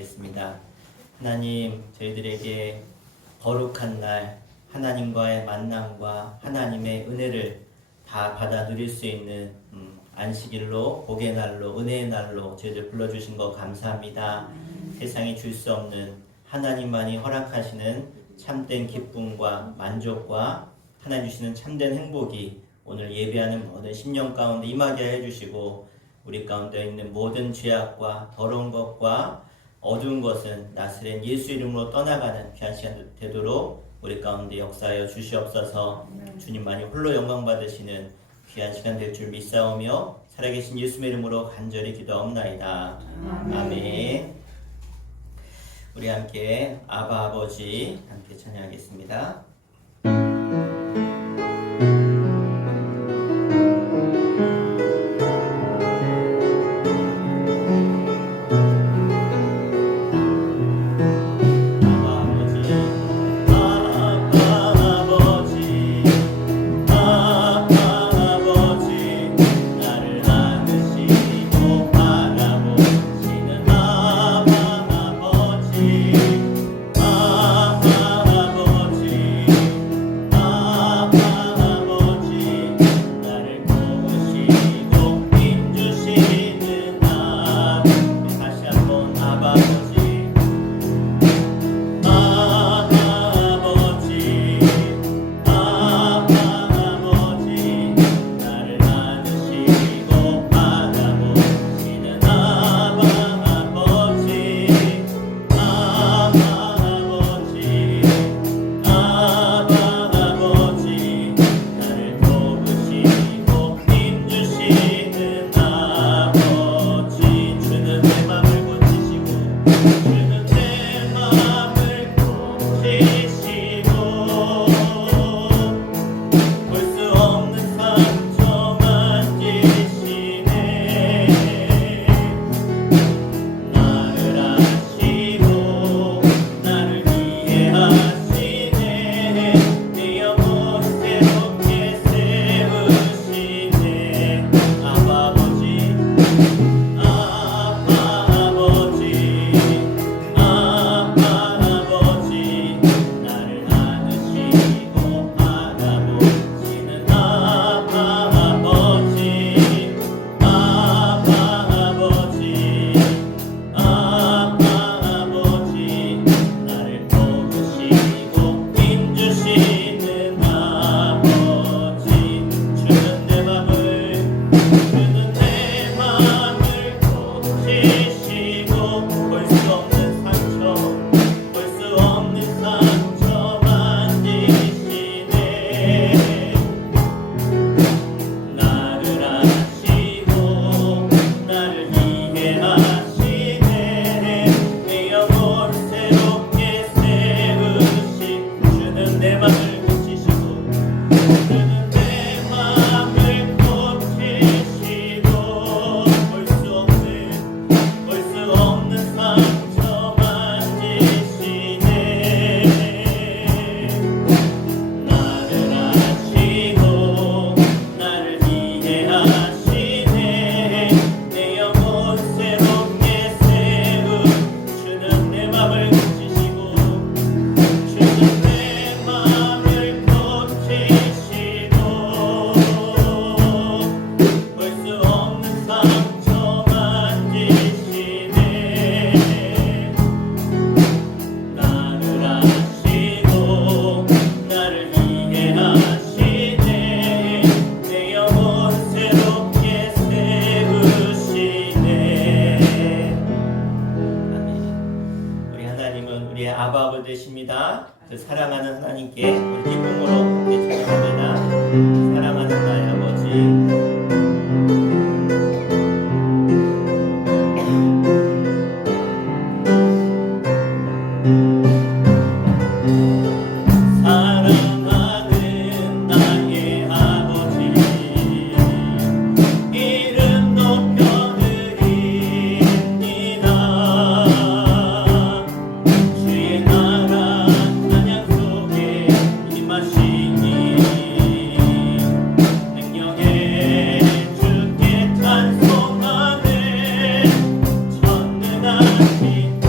찬양하겠습니다. 하나님, 저희들에게 거룩한 날 하나님과의 만남과 하나님의 은혜를 다 받아 누릴 수 있는 안식일로, 복의 날로, 은혜의 날로 저희들 불러주신 거 감사합니다. 세상이 줄 수 없는 하나님만이 허락하시는 참된 기쁨과 만족과 하나님 주시는 참된 행복이 오늘 예배하는 모든 심령 가운데 임하게 해주시고, 우리 가운데 있는 모든 죄악과 더러운 것과 어두운 것은 나스렛 예수 이름으로 떠나가는 귀한 시간 되도록 우리 가운데 역사하여 주시옵소서. 주님만이 홀로 영광 받으시는 귀한 시간 될 줄 믿사오며 살아계신 예수의 이름으로 간절히 기도하옵나이다. 아멘. 우리 함께 아바 아버지 함께 찬양하겠습니다. 되십니다. 그 사랑하는 하나님께 우리 기쁨으로 함께 찬양합니다. 사랑하는 나의 아버지, 주께 찬송하네 전능하신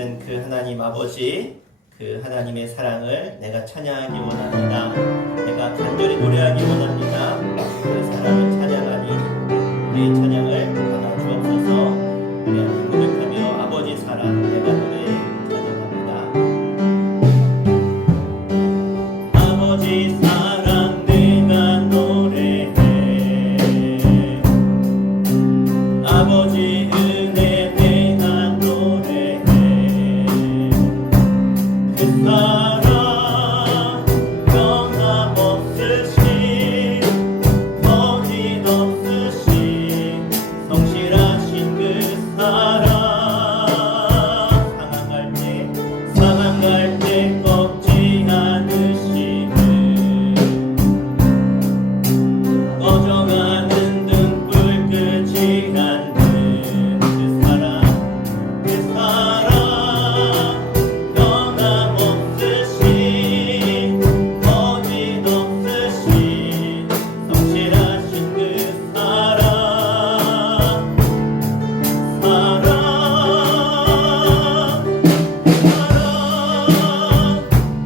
살아계신 그 하나님 아버지, 그 하나님의 사랑을 내가 찬양하기 원합니다. 내가 간절히 노래하기 원합니다. 그 사랑을 찬양하니 우리의 찬양을 받아 주옵소서. 우리 함께 고백하며 아버지 사랑 내가 노래 찬양합니다. 아버지 사랑 내가 노래해. 아버지 은혜 내가 노래해. 그 사랑 변함없으신 거짓없으신 성실하신 그 사랑 상한 갈 때 꺾지 않으시는 꺼져가는 등불 끄지 않는 그 사랑 변함없으신 거짓없으신 성실하신 그 사랑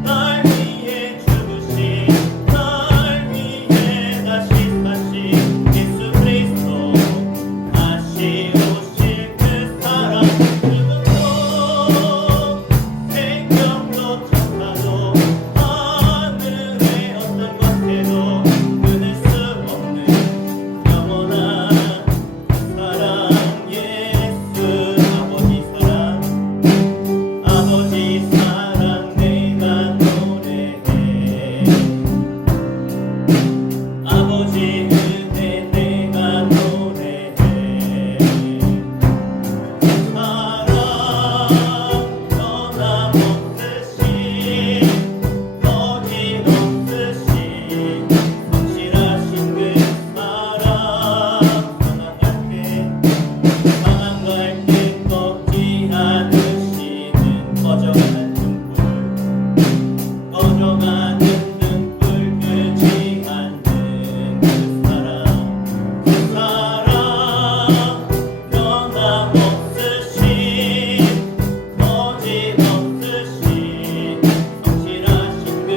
날 위해 죽으신 날 위해 다시 사신 예수 그리스도 다시 오실 그 사랑 죽음도 생명도 천사도 하늘의 어떤 것에도 끊을 수 없는 영원한 사랑 예수 아버지 사랑 내가 노래해. 아버지 은혜 내가 노래해. 사랑 변함없으신 거짓없으신 성실하신 그 사랑 상한 갈 때 꺾지 않으시는 꺼져가는 등불 끄지 않는 그 사랑 변함없으신 거짓없으신 성실하신 그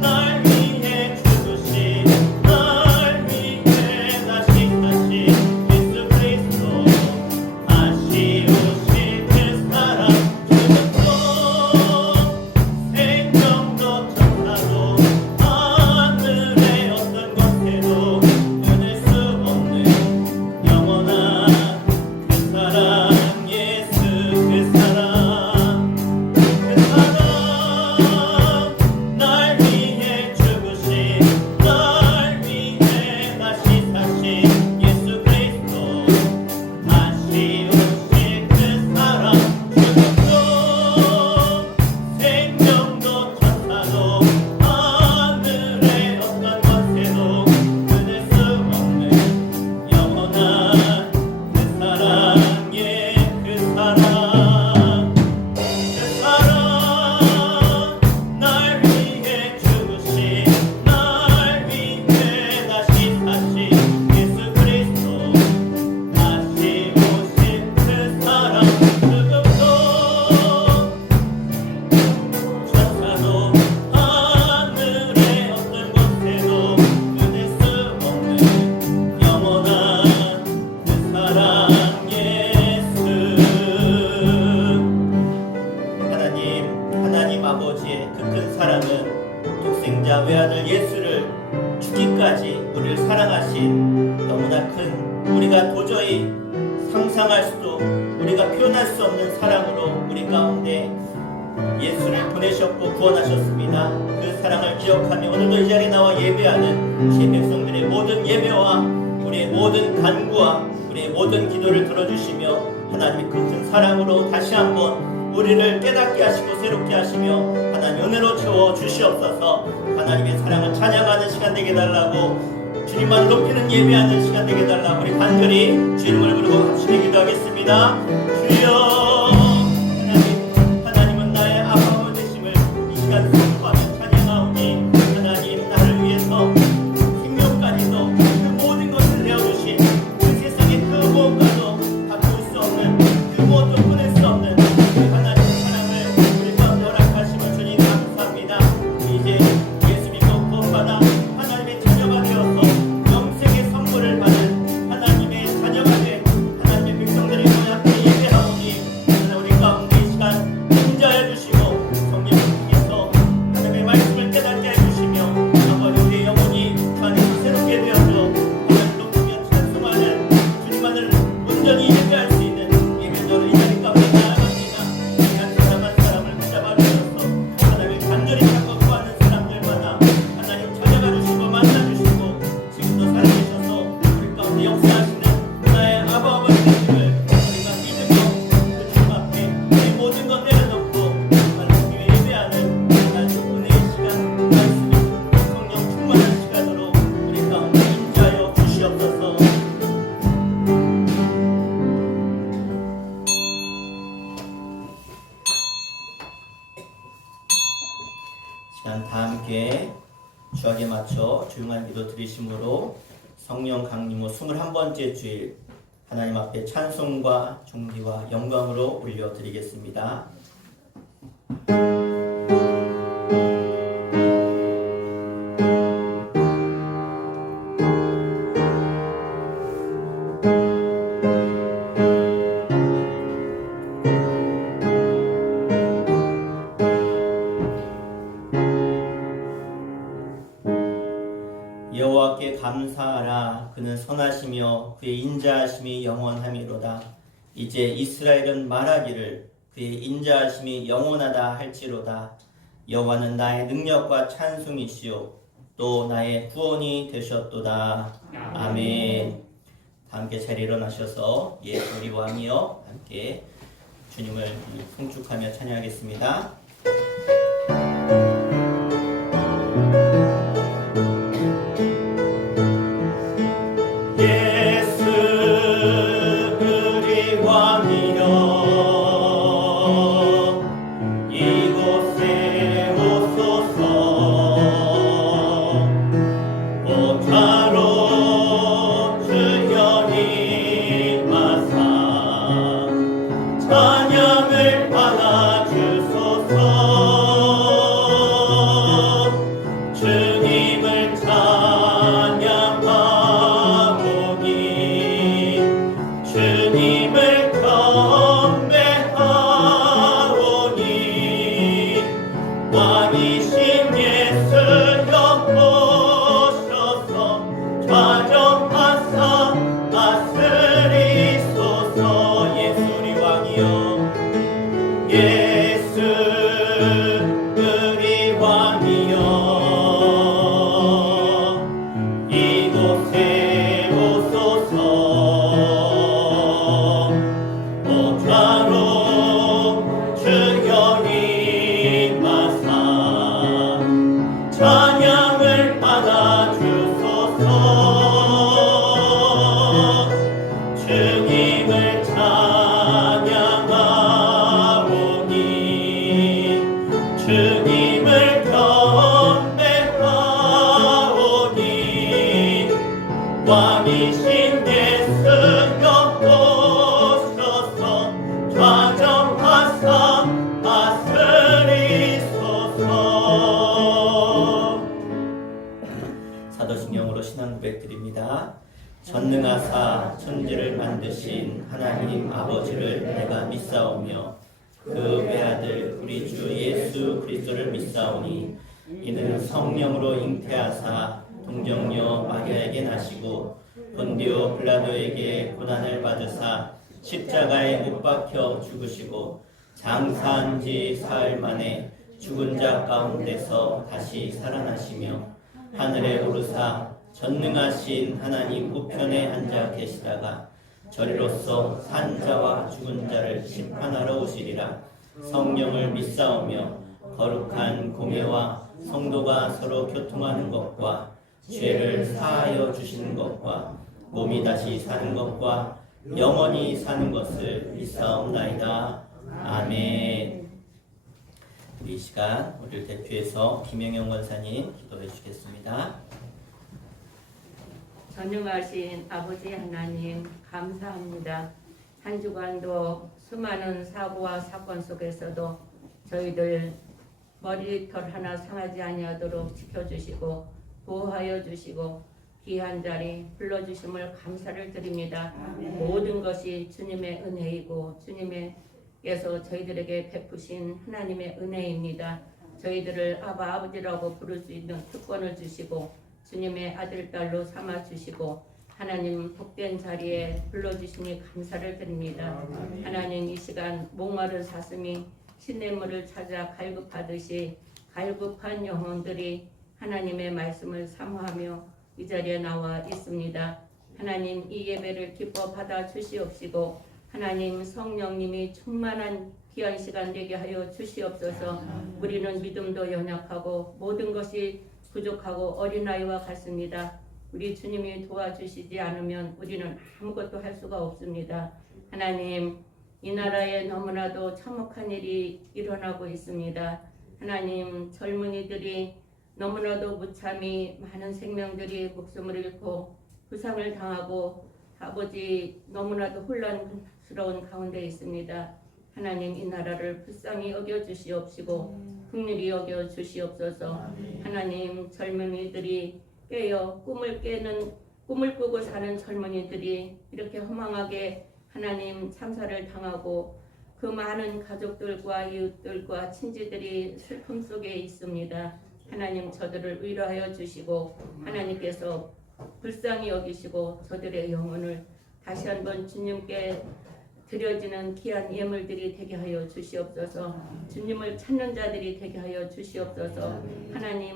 날 위해 죽으신 날 위해 다시 사신 예수 그리스도 다시 오실 그 사랑 죽음도 생명도 천사도 하늘의 어떤 것에도 끊을 수 없는 영원한 그 사랑 예수 그 사랑 날 위해 죽으신 날 위해 다시 사신 예수 그리스도 다시 오실 그 사랑 죽음도 생명도 천사도 하늘의 어떤 것에도 끊을 수 없는 영원한 그 사랑 그 사랑 날 위해 죽으신 날 위해 다시 사신 예수 그리스도 다시 오실 그 사랑 죽음도 천사도 하늘의 어떤 것에도 끊을 수 없는 영원한 그 사랑 예수 하나님 아버지의 그 큰 사랑은 독생자 외아들 예수를 죽기까지 우리를 사랑하신 너무나 큰 우리가 도저히 상상할 수도 우리가 표현할 수 없는 사랑으로 우리 가운데 예수를 보내셨고 구원하셨습니다. 그 사랑을 기억하며 오늘도 이 자리에 나와 예배하는 주의 백성들의 모든 예배와 우리의 모든 간구와 우리의 모든 기도를 들어주시며 하나님의 그 큰 사랑으로 다시 한번 우리를 깨닫게 하시고 새롭게 하시며 하나님 은혜로 채워 주시옵소서. 하나님의 사랑을 찬양하는 시간 되게 달라고 주님만 높이는 예배하는 시간 되게 달라고 우리 간절히 주 이름을 부르고 같이 기도하겠습니다. 주여 하나님은 나의 아버지 되심을 이 시간 선포하며 찬양하오니 하나님 나를 위해서 시간 다 함께 주악에 맞춰 조용한 기도 드리심으로 성령 강림 후 21번째 주일 하나님 앞에 찬송과 존귀와 영광으로 올려드리겠습니다. 여호와께 감사하라. 그는 선하시며 그의 인자하심이 영원함이로다. 이제 이스라엘은 말하기를 그의 인자하심이 영원하다 할지로다. 여호와는 나의 능력과 찬송이시오 또 나의 구원이 되셨도다. 아멘. 다 함께 자리에 일어나셔서 예수 우리 왕이여 함께 주님을 송축하며 찬양하겠습니다. 사도신경으로 신앙 고백드립니다. 전능하사 천지를 만드신 하나님 아버지를 내가 믿사오며 그 외아들 우리 주 예수 그리스도를 믿사오니 이는 성령으로 잉태하사 동정녀 마리아에게 나시고 본디오 빌라도에게 고난을 받으사 십자가에 못 박혀 죽으시고 장사한 지 사흘 만에 죽은 자 가운데서 다시 살아나시며 하늘에 오르사 전능하신 하나님 우편에 앉아 계시다가 저리로서 산 자와 죽은 자를 심판하러 오시리라. 성령을 믿사오며 거룩한 공예와 성도가 서로 교통하는 것과 죄를 사하여 주시는 것과 몸이 다시 사는 것과 영원히 사는 것을 믿사옵나이다. 아멘. 이 시간 우리를 대표해서 김영영 권사님 기도해 주시겠습니다. 전능하신 아버지 하나님 감사합니다. 한 주간도 수많은 사고와 사건 속에서도 저희들 머리털 하나 상하지 아니하도록 지켜주시고 보호하여 주시고 귀한 자리 불러주심을 감사를 드립니다. 모든 것이 주님의 은혜이고 주님께서 저희들에게 베푸신 하나님의 은혜입니다. 저희들을 아버지라고 부를 수 있는 특권을 주시고 주님의 아들, 딸로 삼아주시고 하나님 복된 자리에 불러주시니 감사를 드립니다. 하나님 이 시간 목마른 사슴이 시냇물을 찾아 갈급하듯이 갈급한 영혼들이 하나님의 말씀을 사모하며 이 자리에 나와 있습니다. 하나님 이 예배를 기뻐 받아 주시옵시고 하나님 성령님이 충만한 귀한 시간 되게 하여 주시옵소서. 우리는 믿음도 연약하고 모든 것이 부족하고 어린아이와 같습니다. 우리 주님이 도와주시지 않으면 우리는 아무것도 할 수가 없습니다. 하나님 이 나라에 너무나도 참혹한 일이 일어나고 있습니다. 하나님 젊은이들이 너무나도 무참히 많은 생명들이 목숨을 잃고 부상을 당하고 아버지 너무나도 혼란스러운 가운데 있습니다. 하나님 이 나라를 불쌍히 여겨주시옵시고 긍휼히 여겨주시옵소서. 하나님 젊은이들이 깨어 꿈을 꾸고 사는 젊은이들이 이렇게 허망하게 하나님 참사를 당하고 그 많은 가족들과 이웃들과 친지들이 슬픔 속에 있습니다. 하나님 저들을 위로하여 주시고 하나님께서 불쌍히 여기시고 저들의 영혼을 다시 한번 주님께 드려지는 귀한 예물들이 되게 하여 주시옵소서. 주님을 찾는 자들이 되게 하여 주시옵소서. 하나님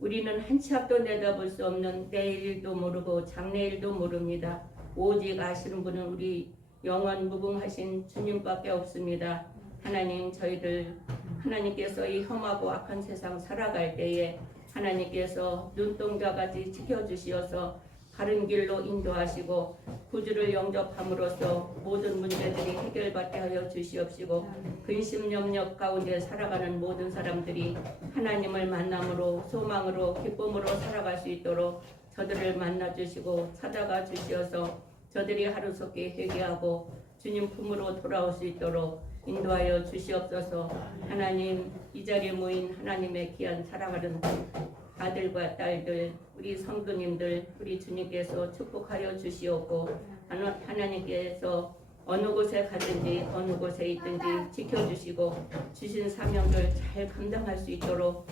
우리는 한 치 앞도 내다볼 수 없는 내일도 모르고 장래일도 모릅니다. 오직 아시는 분은 우리 영원 무궁하신 주님밖에 없습니다. 하나님 저희들 하나님께서 이 험하고 악한 세상 살아갈 때에 하나님께서 눈동자같이 지켜주시어서 바른 길로 인도하시고 구주를 영접함으로써 모든 문제들이 해결받게 하여 주시옵시고 근심염력 가운데 살아가는 모든 사람들이 하나님을 만남으로 소망으로 기쁨으로 살아갈 수 있도록 저들을 만나주시고 찾아가 주시어서 저들이 하루속히 회개하고 주님 품으로 돌아올 수 있도록 인도하여 주시옵소서. 하나님 이 자리에 모인 하나님의 귀한 사랑하는 아들과 딸들 우리 성도님들 우리 주님께서 축복하여 주시옵고 하나님께서 어느 곳에 가든지 어느 곳에 있든지 지켜주시고 주신 사명을 잘 감당할 수 있도록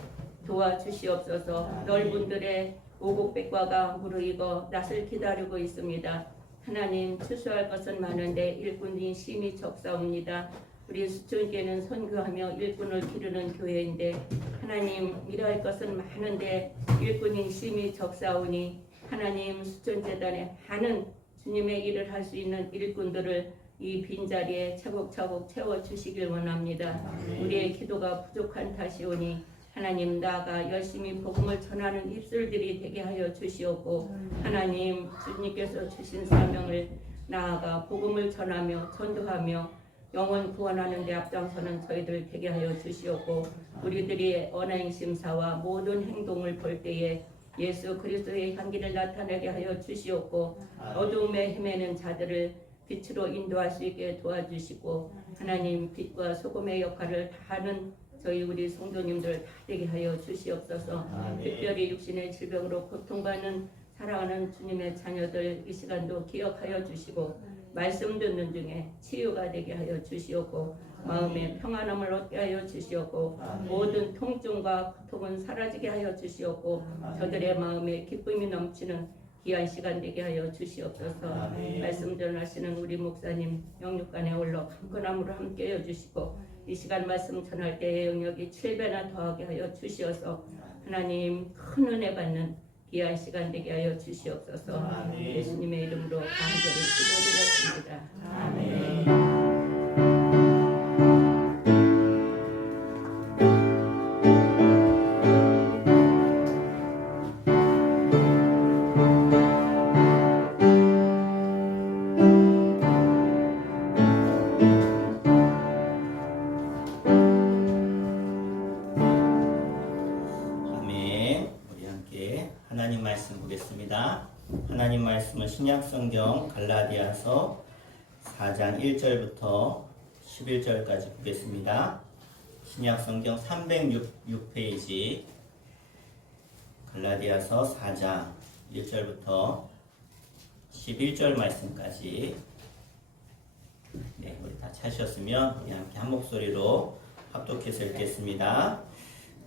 도와주시옵소서. 넓은들의 오곡백과가 무르익어 낯을 기다리고 있습니다. 하나님 추수할 것은 많은데 일꾼이 심히 적사옵니다. 우리 수천교회는 선교하며 일꾼을 기르는 교회인데 하나님 일할 것은 많은데 일꾼이 심히 적사오니 하나님 수천재단에 많은 주님의 일을 할 수 있는 일꾼들을 이 빈자리에 차곡차곡 채워주시길 원합니다. 우리의 기도가 부족한 탓이오니 하나님 나아가 열심히 복음을 전하는 입술들이 되게 하여 주시옵고 하나님 주님께서 주신 사명을 나아가 복음을 전하며 전도하며 영혼 구원하는 데 앞장서는 저희들 되게 하여 주시옵고 우리들이 언행 심사와 모든 행동을 볼 때에 예수 그리스도의 향기를 나타내게 하여 주시옵고 어둠에 헤매는 자들을 빛으로 인도할 수 있게 도와주시고 하나님 빛과 소금의 역할을 다하는 저희 우리 성도님들 다 되게 하여 주시옵소서. 특별히 육신의 질병으로 고통받는 사랑하는 주님의 자녀들 이 시간도 기억하여 주시고 말씀 듣는 중에 치유가 되게 하여 주시옵고 마음의 평안함을 얻게 하여 주시옵고 모든 통증과 고통은 사라지게 하여 주시옵고 저들의 마음에 기쁨이 넘치는 귀한 시간 되게 하여 주시옵소서. 말씀 전하시는 우리 목사님 영육간에 올라 강건함으로 함께 해주시고 이 시간 말씀 전할 때의 영역이 7배나 더하게 하여 주시어서 하나님 큰 은혜 받는 귀한 시간 되게 하여 주시옵소서. 예수님의 이름으로 간절히 기도드렸습니다. 아멘. 하나님 말씀 보겠습니다. 하나님 말씀은 신약성경 갈라디아서 4장 1절부터 11절까지 보겠습니다. 신약성경 306페이지 갈라디아서 4장 1절부터 11절 말씀까지 우리 다 찾으셨으면 우리 함께 한 목소리로 합독해서 읽겠습니다.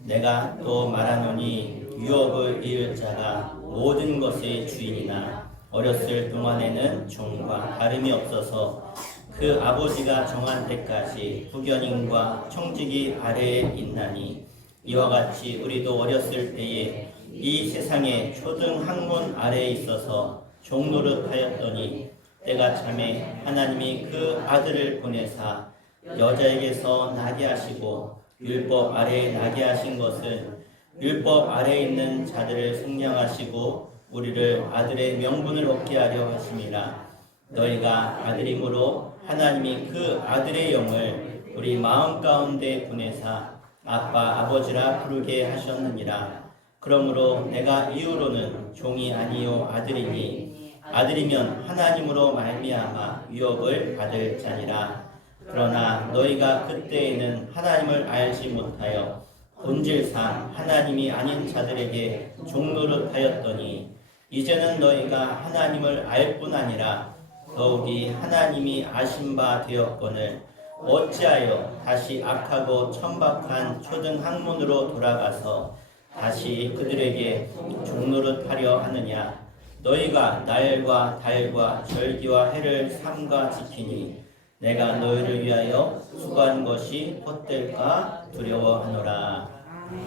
내가 또 말하노니 유업을 이을 자가 모든 것의 주인이나 어렸을 동안에는 종과 다름이 없어서 그 아버지가 정한 때까지 후견인과 청지기 아래에 있나니 이와 같이 우리도 어렸을 때에 이 세상의 초등 학문 아래에 있어서 종노릇 하였더니 때가 참에 하나님이 그 아들을 보내사 여자에게서 나게 하시고 율법 아래에 나게 하신 것은 율법 아래에 있는 자들을 속량하시고 우리를 아들의 명분을 얻게 하려 하심이라. 너희가 아들이므로 하나님이 그 아들의 영을 우리 마음 가운데 보내사 아빠 아버지라 부르게 하셨느니라. 그러므로 내가 이후로는 종이 아니요 아들이니 아들이면 하나님으로 말미암아 유업을 받을 자니라. 그러나 너희가 그때에는 하나님을 알지 못하여 본질상 하나님이 아닌 자들에게 종노릇하였더니 이제는 너희가 하나님을 알 뿐 아니라 더욱이 하나님이 아신 바 되었거늘 어찌하여 다시 악하고 천박한 초등 학문으로 돌아가서 다시 그들에게 종노릇하려 하느냐. 너희가 날과 달과 절기와 해를 삼가 지키니 내가 너희를 위하여 수고한 것이 헛될까 두려워하노라.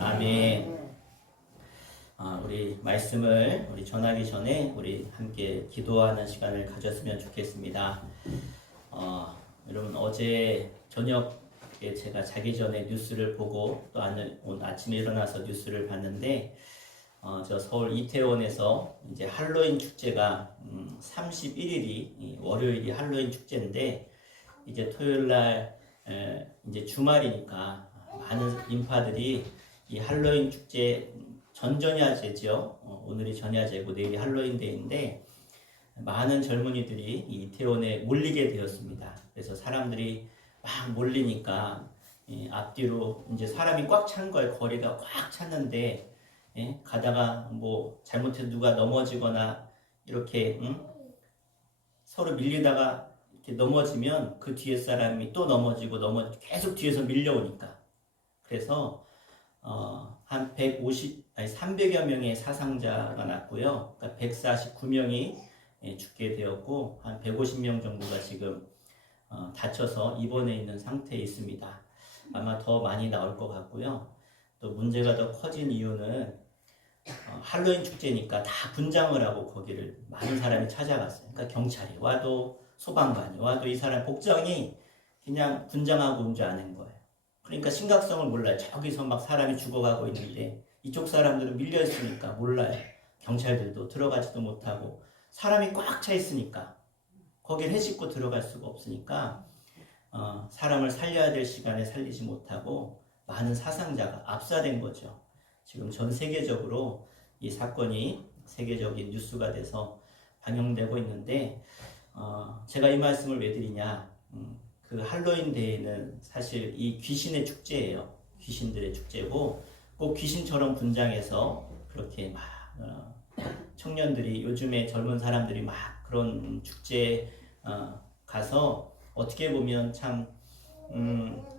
아멘. 우리 말씀을 우리 전하기 전에 우리 함께 기도하는 시간을 가졌으면 좋겠습니다. 여러분 어제 저녁에 제가 자기 전에 뉴스를 보고 또 오늘 아침에 일어나서 뉴스를 봤는데 저 서울 이태원에서 이제 할로윈 축제가 31일이 월요일이 할로윈 축제인데 이제 토요일 날 이제 주말이니까 많은 인파들이 이 할로윈 축제 전전야제죠. 오늘이 전야제고 내일이 할로윈 데이인데 많은 젊은이들이 이 이태원에 몰리게 되었습니다. 그래서 사람들이 막 몰리니까 앞뒤로 이제 사람이 꽉 찬 거예요. 거리가 꽉 찼는데 가다가 뭐 잘못해서 누가 넘어지거나 이렇게 서로 밀리다가 이렇게 넘어지면 그 뒤에 사람이 또 넘어지고 계속 뒤에서 밀려오니까 그래서 한 300여 명의 사상자가 났고요. 그러니까 149명이 죽게 되었고 한 150명 정도가 지금 다쳐서 입원해 있는 상태에 있습니다. 아마 더 많이 나올 것 같고요. 또 문제가 더 커진 이유는 할로윈 축제니까 다 분장을 하고 거기를 많은 사람이 찾아갔어요. 그러니까 경찰이 와도 소방관이 와도 이 사람 복장이 그냥 분장하고 온 줄 아는 거예요. 그러니까 심각성을 몰라요. 저기서 막 사람이 죽어가고 있는데 이쪽 사람들은 밀려 있으니까 몰라요. 경찰들도 들어가지도 못하고 사람이 꽉 차 있으니까 거길 헤집고 들어갈 수가 없으니까 사람을 살려야 될 시간에 살리지 못하고 많은 사상자가 압사된 거죠. 지금 전 세계적으로 이 사건이 세계적인 뉴스가 돼서 방영되고 있는데 제가 이 말씀을 왜 드리냐. 그 할로윈 데이는 사실 이 귀신의 축제예요. 귀신들의 축제고 꼭 귀신처럼 분장해서 그렇게 막 청년들이 요즘에 젊은 사람들이 막 그런 축제에 가서 어떻게 보면 참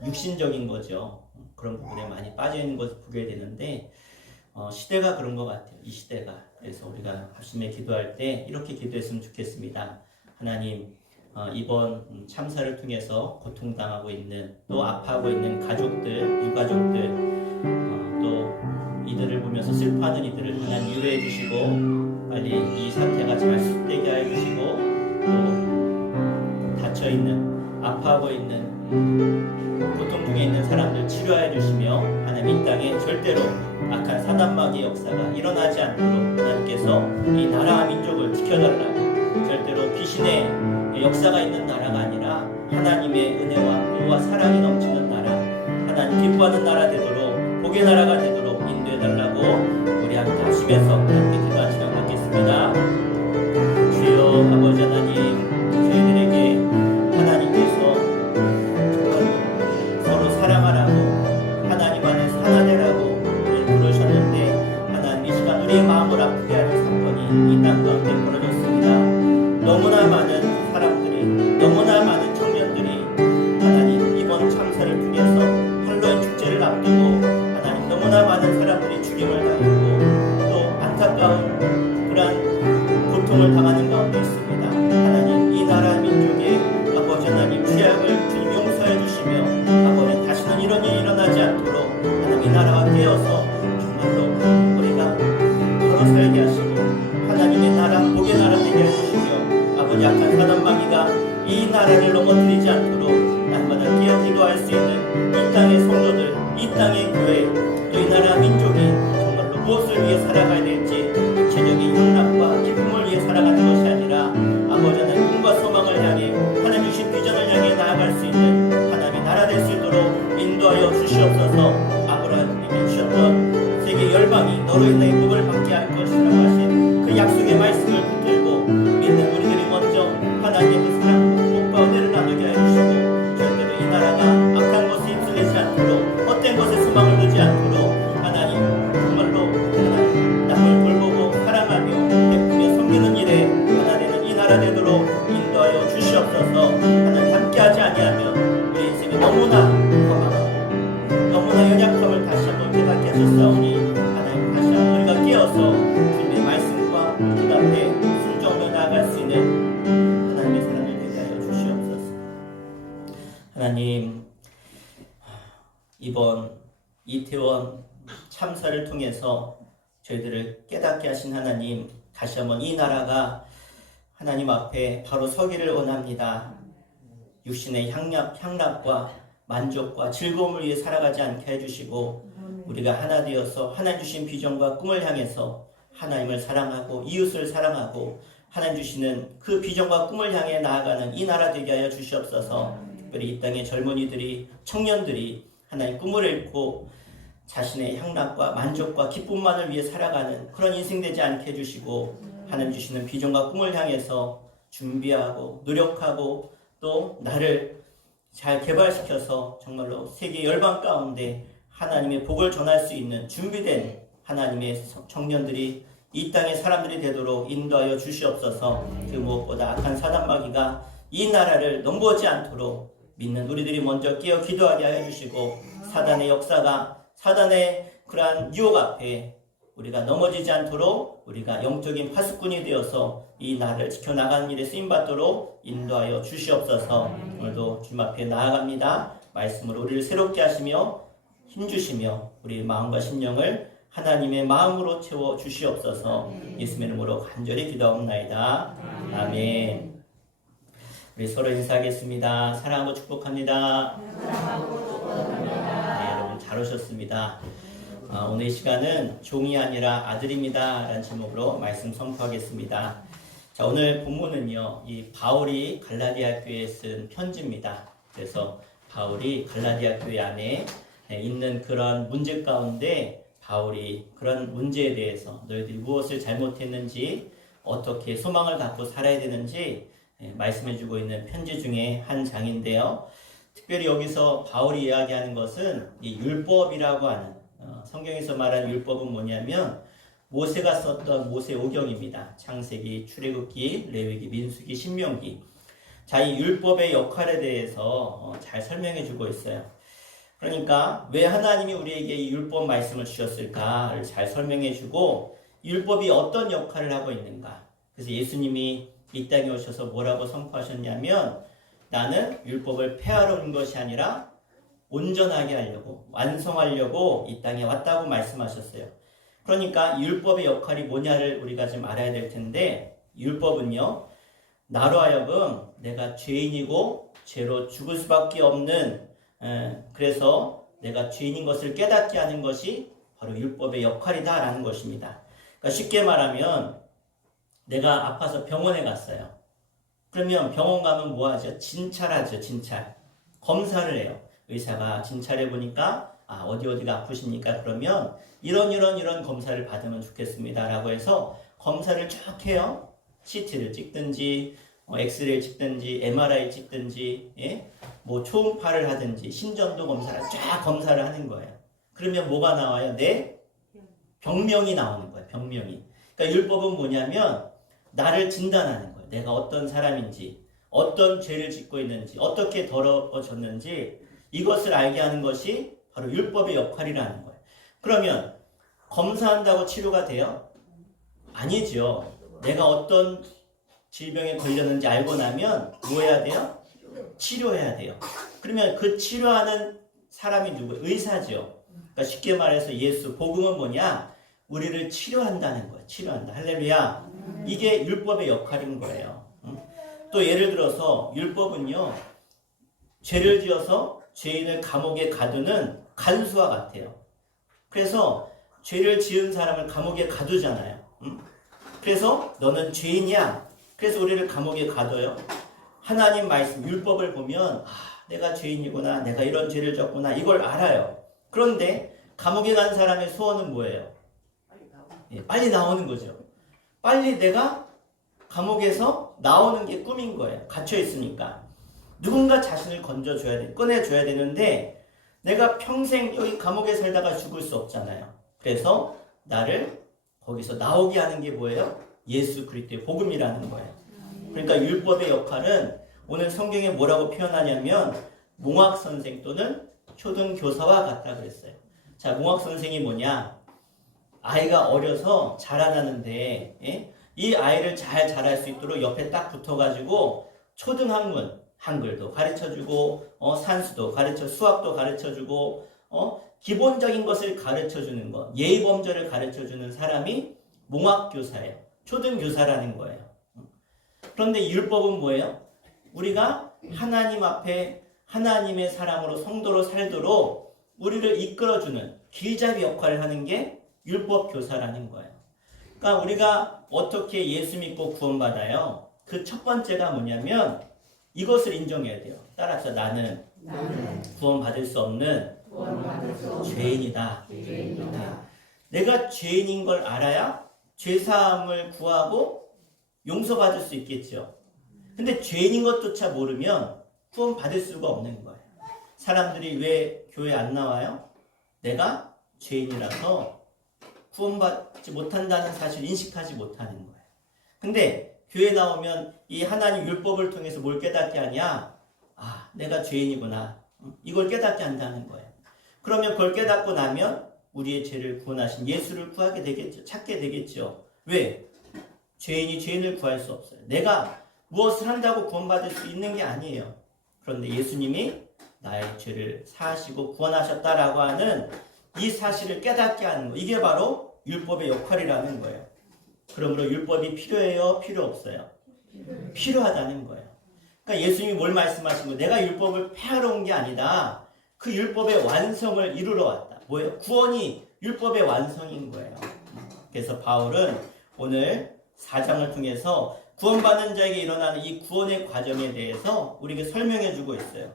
육신적인 거죠. 그런 부분에 많이 빠져 있는 것을 보게 되는데 시대가 그런 것 같아요. 이 시대가. 그래서 우리가 합심에 기도할 때 이렇게 기도했으면 좋겠습니다. 하나님, 이번 참사를 통해서 고통당하고 있는 또 아파하고 있는 가족들, 유가족들 또 이들을 보면서 슬퍼하는 이들을 하나님 위로해 주시고 빨리 이 사태가 잘 수습되게 해 주시고 또 다쳐있는 아파하고 있는 고통 중에 있는 사람들 치료해 주시며 하나님 이 땅에 절대로 악한 사단마귀의 역사가 일어나지 않도록 하나님께서 이 나라와 민족을 지켜달라고 절대로 귀신의 역사가 있는 나라가 아니라 하나님의 은혜와 보호와 사랑이 넘치는 나라 하나님 기뻐하는 나라 되도록 복의 나라가 되도록 인도해달라고 우리 함께 합심해서 함께 기도한 시간 갖겠습니다. 주여 아버지 하나님 저희들에게 하나님께서 정말로 서로 사랑하라고 하나님 안에서 하나 되라고 우리를 부르셨는데 하나님 이 시간 우리의 마음을 아프게 하는 사건이 이 땅 가운데 벌어졌습니다. 너무나 많은 사람들이 너무나 많은 청년들이 하나님 이번 참사를 통해서 할로윈 축제를 앞두고 하나님 너무나 많은 사람들이 죽임을 당했고 또 안타까운 그러한 고통을 당하는 가운데 있습니다. 하나님 이 나라 민족의 아버지 하나님 죄악을 주님 용서해 주시며 아버지 다시는 이런 일이 일어나지 않도록 하나님 이 나라가 깨어서 정말로 우리가 걸어 살게 하시고 하나님의 나라 복의 나라 되게 해주시며 아버지 악한 사단마귀가 이 나라를 넘어뜨리지 않도록 날마다 깨어 기도할 수 있는 이 땅의 성도들 이 땅의 교회 또 이 나라 민족이 정말로 무엇을 위해 살아가야 될지 육체적인 흉락과 기쁨을 위해 살아가는 것이 아니라 아버지 하나님 꿈과 소망을 향해 하나님 주신 비전을 향해 나아갈 수 있는 하나님의 나라 될 수 있도록 인도하여 주시옵소서. 너로 인해 복을 받게 할 것이라고 하신 그 약속의 말씀을 붙들고 믿는 우리들이 먼저 하나님의 그 사랑과 복과 은혜를 나누게 해주시고 절대로 이 나라가 악한 것에 휩쓸리지 않도록 헛된 것에 소망을 두지 않도록 하나님 정말로 남을 돌보고 사랑하며 베푸며 섬기는 일에 하나 되는 이 나라 되도록 인도하여 주시옵소서. 하나님 함께하지 아니하면 우리 인생이 너무나 허망하고 너무나 연약함을 다시 한번 깨닫게 하셨사오니 하나님 다시 한번 우리가 깨어서 주님의 말씀과 그 앞에 순종으로 나아갈 수 있는 하나님의 사랑을 되게 하여 주시옵소서. 하나님 이번 이태원 참사를 통해서 저희들을 깨닫게 하신 하나님, 다시 한번 이 나라가 하나님 앞에 바로 서기를 원합니다. 육신의 향락과 만족과 즐거움을 위해 살아가지 않게 해주시고 우리가 하나 되어서 하나님 주신 비전과 꿈을 향해서 하나님을 사랑하고 이웃을 사랑하고 하나님 주시는 그 비전과 꿈을 향해 나아가는 이 나라 되게 하여 주시옵소서. 특별히 이 땅의 젊은이들이, 청년들이 하나님 꿈을 잃고 자신의 향락과 만족과 기쁨만을 위해 살아가는 그런 인생 되지 않게 해주시고 하나님 주시는 비전과 꿈을 향해서 준비하고 노력하고 또 나를 잘 개발시켜서 정말로 세계 열방 가운데 하나님의 복을 전할 수 있는 준비된 하나님의 청년들이 이 땅의 사람들이 되도록 인도하여 주시옵소서. 그 무엇보다 악한 사단마귀가 이 나라를 넘보지 않도록 믿는 우리들이 먼저 깨어 기도하게 해주시고 사단의 역사가 사단의 그러한 유혹 앞에 우리가 넘어지지 않도록 우리가 영적인 파수꾼이 되어서 이 나라를 지켜나가는 일에 쓰임받도록 인도하여 주시옵소서. 오늘도 주님 앞에 나아갑니다. 말씀으로 우리를 새롭게 하시며 힘주시며 우리 마음과 심령을 하나님의 마음으로 채워 주시옵소서. 예수님의 이름으로 간절히 기도하옵나이다. 아멘. 우리 서로 인사하겠습니다. 사랑하고 축복합니다. 네, 여러분 잘 오셨습니다. 오늘 이 시간은 종이 아니라 아들입니다 라는 제목으로 말씀 선포하겠습니다. 자, 오늘 본문은요, 이 바울이 갈라디아 교회에 쓴 편지입니다. 그래서 바울이 갈라디아 교회 안에 있는 그런 문제 가운데 바울이 그런 문제에 대해서 너희들이 무엇을 잘못했는지 어떻게 소망을 갖고 살아야 되는지 말씀해주고 있는 편지 중에 한 장인데요. 특별히 여기서 바울이 이야기하는 것은 이 율법이라고 하는 성경에서 말하는 율법은 뭐냐면 모세가 썼던 모세오경입니다. 창세기, 출애굽기, 레위기, 민수기, 신명기. 자, 이 율법의 역할에 대해서 잘 설명해주고 있어요. 그러니까 왜 하나님이 우리에게 이 율법 말씀을 주셨을까를 잘 설명해주고 율법이 어떤 역할을 하고 있는가. 그래서 예수님이 이 땅에 오셔서 뭐라고 선포하셨냐면 나는 율법을 폐하러 온 것이 아니라 온전하게 하려고 완성하려고 이 땅에 왔다고 말씀하셨어요. 그러니까 율법의 역할이 뭐냐를 우리가 좀 알아야 될 텐데 율법은요 나로 하여금 내가 죄인이고 죄로 죽을 수밖에 없는 그래서 내가 죄인인 것을 깨닫게 하는 것이 바로 율법의 역할이다 라는 것입니다. 그러니까 쉽게 말하면 내가 아파서 병원에 갔어요. 그러면 병원 가면 뭐 하죠? 진찰하죠. 진찰. 검사를 해요. 의사가 진찰해 보니까 어디가 아프십니까? 그러면 이런 검사를 받으면 좋겠습니다 라고 해서 검사를 쭉 해요. CT를 찍든지 엑스레이를 찍든지 MRI 찍든지 뭐 초음파를 하든지 심전도 검사를 쫙 검사를 하는 거예요. 그러면 뭐가 나와요? 내 병명이 나오는 거예요. 병명이. 그러니까 율법은 뭐냐면 나를 진단하는 거예요. 내가 어떤 사람인지 어떤 죄를 짓고 있는지 어떻게 더러워졌는지 이것을 알게 하는 것이 바로 율법의 역할이라는 거예요. 그러면 검사한다고 치료가 돼요? 아니죠. 내가 어떤 질병에 걸렸는지 알고 나면 뭐 해야 돼요? 치료해야 돼요. 그러면 그 치료하는 사람이 누구예요? 의사죠. 그러니까 쉽게 말해서 예수, 복음은 뭐냐? 우리를 치료한다는 거예요. 치료한다. 할렐루야. 이게 율법의 역할인 거예요. 또 예를 들어서 율법은요. 죄를 지어서 죄인을 감옥에 가두는 간수와 같아요. 그래서 죄를 지은 사람을 감옥에 가두잖아요. 그래서 너는 죄인이야. 그래서 우리를 감옥에 가둬요. 하나님 말씀, 율법을 보면 내가 죄인이구나. 내가 이런 죄를 졌구나. 이걸 알아요. 그런데 감옥에 간 사람의 소원은 뭐예요? 빨리 나오는 거죠. 빨리 내가 감옥에서 나오는 게 꿈인 거예요. 갇혀 있으니까. 누군가 자신을 건져줘야 돼, 꺼내줘야 되는데 내가 평생 여기 감옥에 살다가 죽을 수 없잖아요. 그래서 나를 거기서 나오게 하는 게 뭐예요? 예수 그리스도의 복음이라는 거예요. 그러니까 율법의 역할은 오늘 성경에 뭐라고 표현하냐면 몽학 선생 또는 초등 교사와 같다 그랬어요. 자, 몽학 선생이 뭐냐? 아이가 어려서 자라나는데 이 아이를 잘 자랄 수 있도록 옆에 딱 붙어가지고 초등학문 한글도 가르쳐주고 산수도 수학도 가르쳐주고 기본적인 것을 가르쳐주는 것, 예의범절을 가르쳐주는 사람이 몽학교사예요. 초등교사라는 거예요. 그런데 율법은 뭐예요? 우리가 하나님 앞에 하나님의 사람으로 성도로 살도록 우리를 이끌어주는 길잡이 역할을 하는 게 율법교사라는 거예요. 그러니까 우리가 어떻게 예수 믿고 구원받아요? 그 첫 번째가 뭐냐면 이것을 인정해야 돼요. 따라서 나는 구원받을 수 없는 죄인이다. 내가 죄인인 걸 알아야 죄사함을 구하고 용서받을 수 있겠죠. 근데 죄인인 것조차 모르면 구원받을 수가 없는 거예요. 사람들이 왜 교회 안 나와요? 내가 죄인이라서 구원받지 못한다는 사실을 인식하지 못하는 거예요. 근데 교회 나오면 이 하나님 율법을 통해서 뭘 깨닫게 하냐? 아, 내가 죄인이구나. 이걸 깨닫게 한다는 거예요. 그러면 그걸 깨닫고 나면 우리의 죄를 구원하신 예수를 구하게 되겠죠. 찾게 되겠죠. 왜? 죄인이 죄인을 구할 수 없어요. 내가 무엇을 한다고 구원받을 수 있는 게 아니에요. 그런데 예수님이 나의 죄를 사하시고 구원하셨다라고 하는 이 사실을 깨닫게 하는 거. 이게 바로 율법의 역할이라는 거예요. 그러므로 율법이 필요해요? 필요 없어요? 필요하다는 거예요. 그러니까 예수님이 뭘 말씀하신 거예요? 내가 율법을 폐하러 온 게 아니다. 그 율법의 완성을 이루러 왔다. 뭐예요? 구원이 율법의 완성인 거예요. 그래서 바울은 오늘 4장을 통해서 구원받는 자에게 일어나는 이 구원의 과정에 대해서 우리에게 설명해 주고 있어요.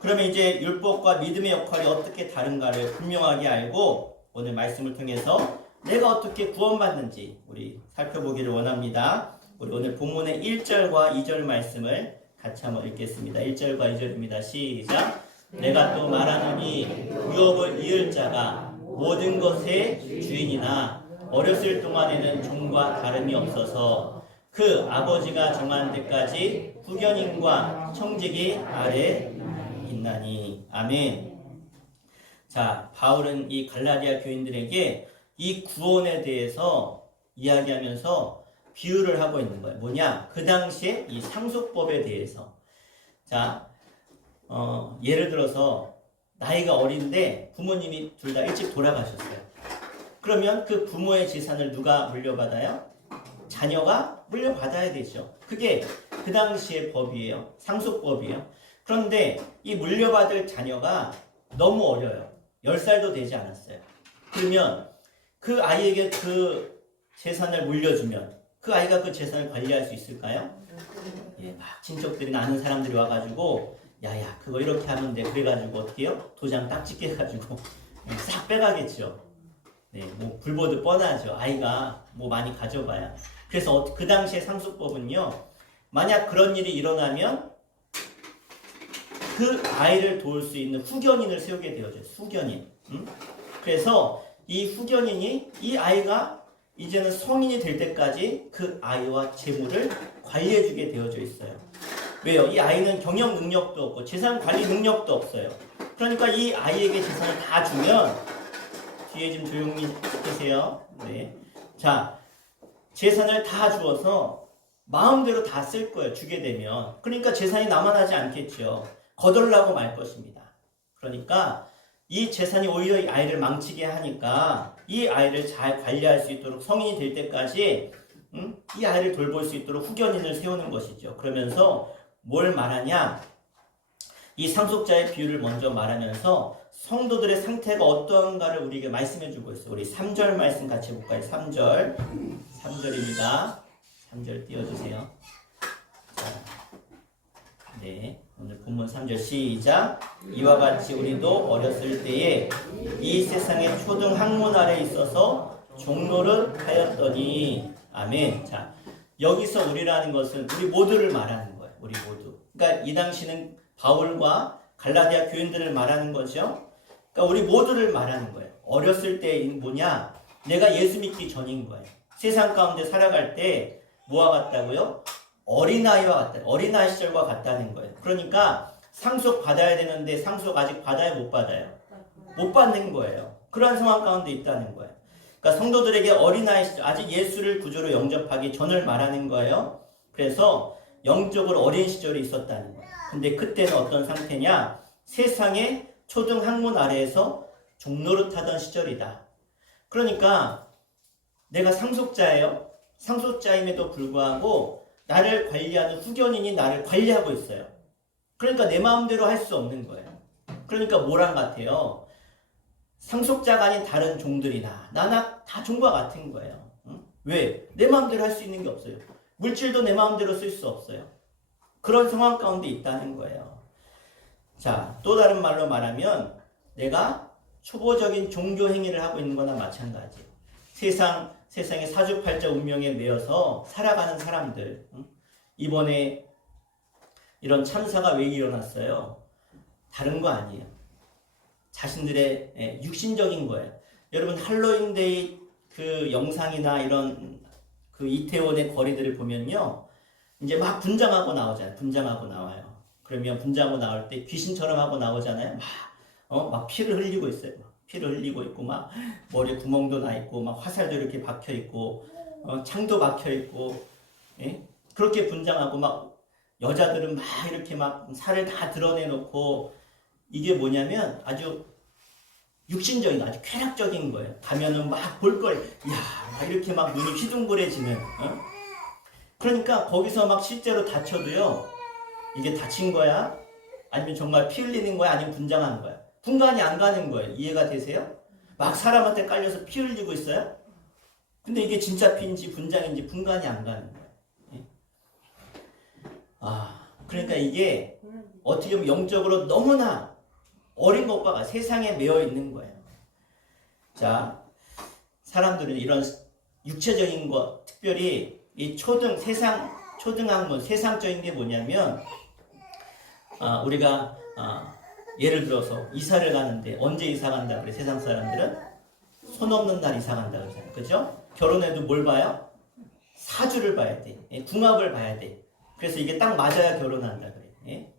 그러면 이제 율법과 믿음의 역할이 어떻게 다른가를 분명하게 알고 오늘 말씀을 통해서 내가 어떻게 구원받는지 우리 살펴보기를 원합니다. 우리 오늘 본문의 1절과 2절 말씀을 같이 한번 읽겠습니다. 1절과 2절입니다. 시작. 내가 또 말하노니 유업을 이을 자가 모든 것의 주인이나 어렸을 동안에는 종과 다름이 없어서 그 아버지가 정한 데까지 후견인과 청지기 아래 있나니. 아멘. 자, 바울은 이 갈라디아 교인들에게 이 구원에 대해서 이야기하면서 비유를 하고 있는 거예요. 뭐냐? 그 당시에 이 상속법에 대해서. 자, 예를 들어서 나이가 어린데 부모님이 둘 다 일찍 돌아가셨어요. 그러면 그 부모의 재산을 누가 물려받아요? 자녀가 물려받아야 되죠. 그게 그 당시의 법이에요. 상속법이에요. 그런데 이 물려받을 자녀가 너무 어려요. 10살도 되지 않았어요. 그러면 그 아이에게 그 재산을 물려주면 그 아이가 그 재산을 관리할 수 있을까요? 예, 막 친척들이나 아는 사람들이 와가지고 야야 그거 이렇게 하면 돼. 그래가지고 어떻게 해요? 도장 딱 찍혀가지고 싹 빼가겠죠. 네, 뭐 불보듯 뻔하죠. 아이가 뭐 많이 가져가야. 그래서 그 당시의 상속법은요. 만약 그런 일이 일어나면 그 아이를 도울 수 있는 후견인을 세우게 되어져요. 후견인. 그래서 이 후견인이 이 아이가 이제는 성인이 될 때까지 그 아이와 재물을 관리해주게 되어져 있어요. 왜요? 이 아이는 경영 능력도 없고 재산 관리 능력도 없어요. 그러니까 이 아이에게 재산을 다 주면 뒤에 좀 조용히 계세요. 네. 자, 재산을 다 주어서 마음대로 다 쓸 거예요. 주게 되면. 그러니까 재산이 남아나지 않겠죠. 거덜나고 말 것입니다. 그러니까 이 재산이 오히려 이 아이를 망치게 하니까 이 아이를 잘 관리할 수 있도록 성인이 될 때까지 이 아이를 돌볼 수 있도록 후견인을 세우는 것이죠. 그러면서 뭘 말하냐? 이 상속자의 비유를 먼저 말하면서 성도들의 상태가 어떠한가를 우리에게 말씀해주고 있어요. 우리 3절 말씀 같이 볼까요? 3절입니다. 3절 띄워주세요. 자, 네, 오늘 본문 3절 시작. 이와 같이 우리도 어렸을 때에 이 세상의 초등 학문 아래 있어서 종노릇 하였더니. 아멘. 자, 여기서 우리라는 것은 우리 모두를 말하는 거예요. 우리 모두. 그러니까 이 당시는 바울과 갈라디아 교인들을 말하는 거죠. 그러니까 우리 모두를 말하는 거예요. 어렸을 때 뭐냐? 내가 예수 믿기 전인 거예요. 세상 가운데 살아갈 때 뭐와 같다고요? 어린아이와 같다. 어린아이 시절과 같다는 거예요. 그러니까 상속 받아야 되는데 상속 아직 받아요? 못 받아요? 못 받는 거예요. 그러한 상황 가운데 있다는 거예요. 그러니까 성도들에게 어린아이 시절, 아직 예수를 구주로 영접하기 전을 말하는 거예요. 그래서 영적으로 어린 시절이 있었다는 거예요. 근데 그때는 어떤 상태냐? 세상의 초등학문 아래에서 종노릇하던 시절이다. 그러니까 내가 상속자예요. 상속자임에도 불구하고 나를 관리하는 후견인이 나를 관리하고 있어요. 그러니까 내 마음대로 할 수 없는 거예요. 그러니까 뭐랑 같아요? 상속자가 아닌 다른 종들이나 나나 다 종과 같은 거예요. 응? 왜? 내 마음대로 할 수 있는 게 없어요. 물질도 내 마음대로 쓸 수 없어요. 그런 상황 가운데 있다는 거예요. 자, 또 다른 말로 말하면 내가 초보적인 종교 행위를 하고 있는 거나 마찬가지. 세상의 사주팔자 운명에 매여서 살아가는 사람들. 응? 이번에 이런 참사가 왜 일어났어요? 다른 거 아니에요. 자신들의 육신적인 거예요. 여러분 할로윈데이 그 영상이나 이런 그 이태원의 거리들을 보면요, 이제 막 분장하고 나오잖아요. 분장하고 나와요. 그러면 분장하고 나올 때 귀신처럼 하고 나오잖아요. 막 피를 흘리고 있어요. 피를 흘리고 있고 막 머리에 구멍도 나 있고 막 화살도 이렇게 박혀 있고 창도 박혀 있고, 예? 그렇게 분장하고 막 여자들은 막 이렇게 막 살을 다 드러내놓고, 이게 뭐냐면 아주 육신적인, 아주 쾌락적인 거예요. 가면은 막 볼 걸, 이야, 막 이렇게 막 눈이 휘둥그레지는. 그러니까 거기서 막 실제로 다쳐도요, 이게 다친 거야? 아니면 정말 피 흘리는 거야? 아니면 분장한 거야? 분간이 안 가는 거예요. 이해가 되세요? 막 사람한테 깔려서 피 흘리고 있어요? 근데 이게 진짜 피인지 분장인지 분간이 안 가는 거예요. 예? 그러니까 이게 어떻게 보면 영적으로 너무나 어린 것과 같아. 세상에 매여 있는 거예요. 자, 사람들은 이런 육체적인 것, 특별히 이 초등학문, 세상적인 게 뭐냐면, 우리가 예를 들어서 이사를 가는데 언제 이사 간다 그래? 세상 사람들은 손 없는 날 이사 간다 그러잖아요. 그죠? 결혼해도 뭘 봐요? 사주를 봐야 돼. 궁합을 봐야 돼. 그래서 이게 딱 맞아야 결혼한다 그래. 예?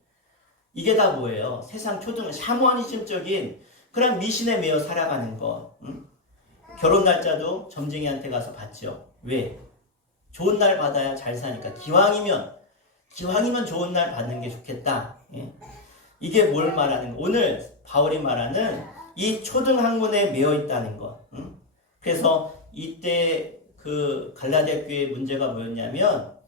이게 다 뭐예요? 세상 샤머니즘적인 그런 미신에 매여 살아가는 거. 응? 결혼 날짜도 점쟁이한테 가서 받죠. 왜? 좋은 날 받아야 잘 사니까. 기왕이면 좋은 날 받는 게 좋겠다. 예? 이게 뭘 말하는 거? 오늘 바울이 말하는 이 초등학문에 매여 있다는 거. 응? 그래서 이때 그 갈라디아 교회의 문제가 뭐였냐면,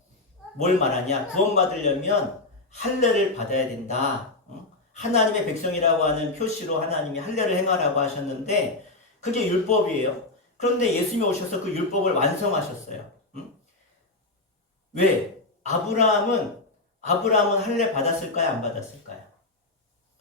뭘 말하냐? 구원받으려면 할례를 받아야 된다. 응? 하나님의 백성이라고 하는 표시로 하나님이 할례를 행하라고 하셨는데 그게 율법이에요. 그런데 예수님이 오셔서 그 율법을 완성하셨어요. 응? 왜? 아브라함은 할례 받았을까요? 안 받았을까요?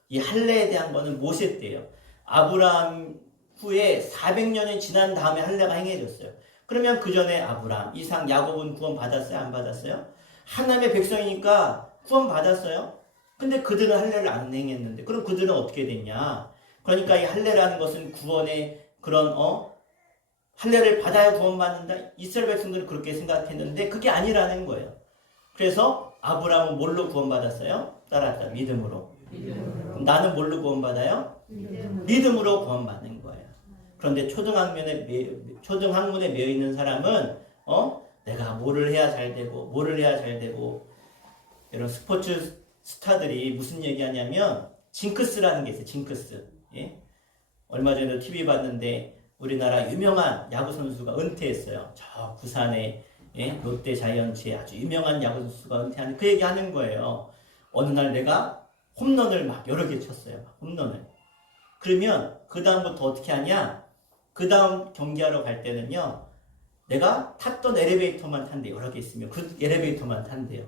이 할례에 대한 거는 모세 때예요. 아브라함 후에 400년이 지난 다음에 할례가 행해졌어요. 그러면 그 전에 아브라함, 이삭, 야곱은 구원 받았어요? 안 받았어요? 하나님의 백성이니까 구원 받았어요. 근데 그들은 할례를 안 행했는데, 그럼 그들은 어떻게 됐냐? 그러니까 이 할례라는 것은 구원의 그런 할례를 받아야 구원받는다. 이스라엘 백성들은 그렇게 생각했는데 그게 아니라는 거예요. 그래서 아브라함은 뭘로 구원받았어요? 따라했다. 믿음으로. 나는 뭘로 구원받아요? 믿음으로 구원받는 거예요. 그런데 초등학문에 매여 있는 사람은 내가 뭐를 해야 잘 되고 이런 스포츠 스타들이 무슨 얘기하냐면 징크스라는 게 있어요. 징크스. 예? 얼마 전에 TV 봤는데 우리나라 유명한 야구 선수가 은퇴했어요. 저 부산의 롯데 자이언츠의 아주 유명한 야구 선수가 은퇴하는 그 얘기하는 거예요. 어느 날 내가 홈런을 막 여러 개 쳤어요. 홈런을. 그러면 그 다음부터 어떻게 하냐? 그 다음 경기하러 갈 때는요, 내가 탔던 엘리베이터만 탄대요. 여러 개 있으면 그 엘리베이터만 탄대요.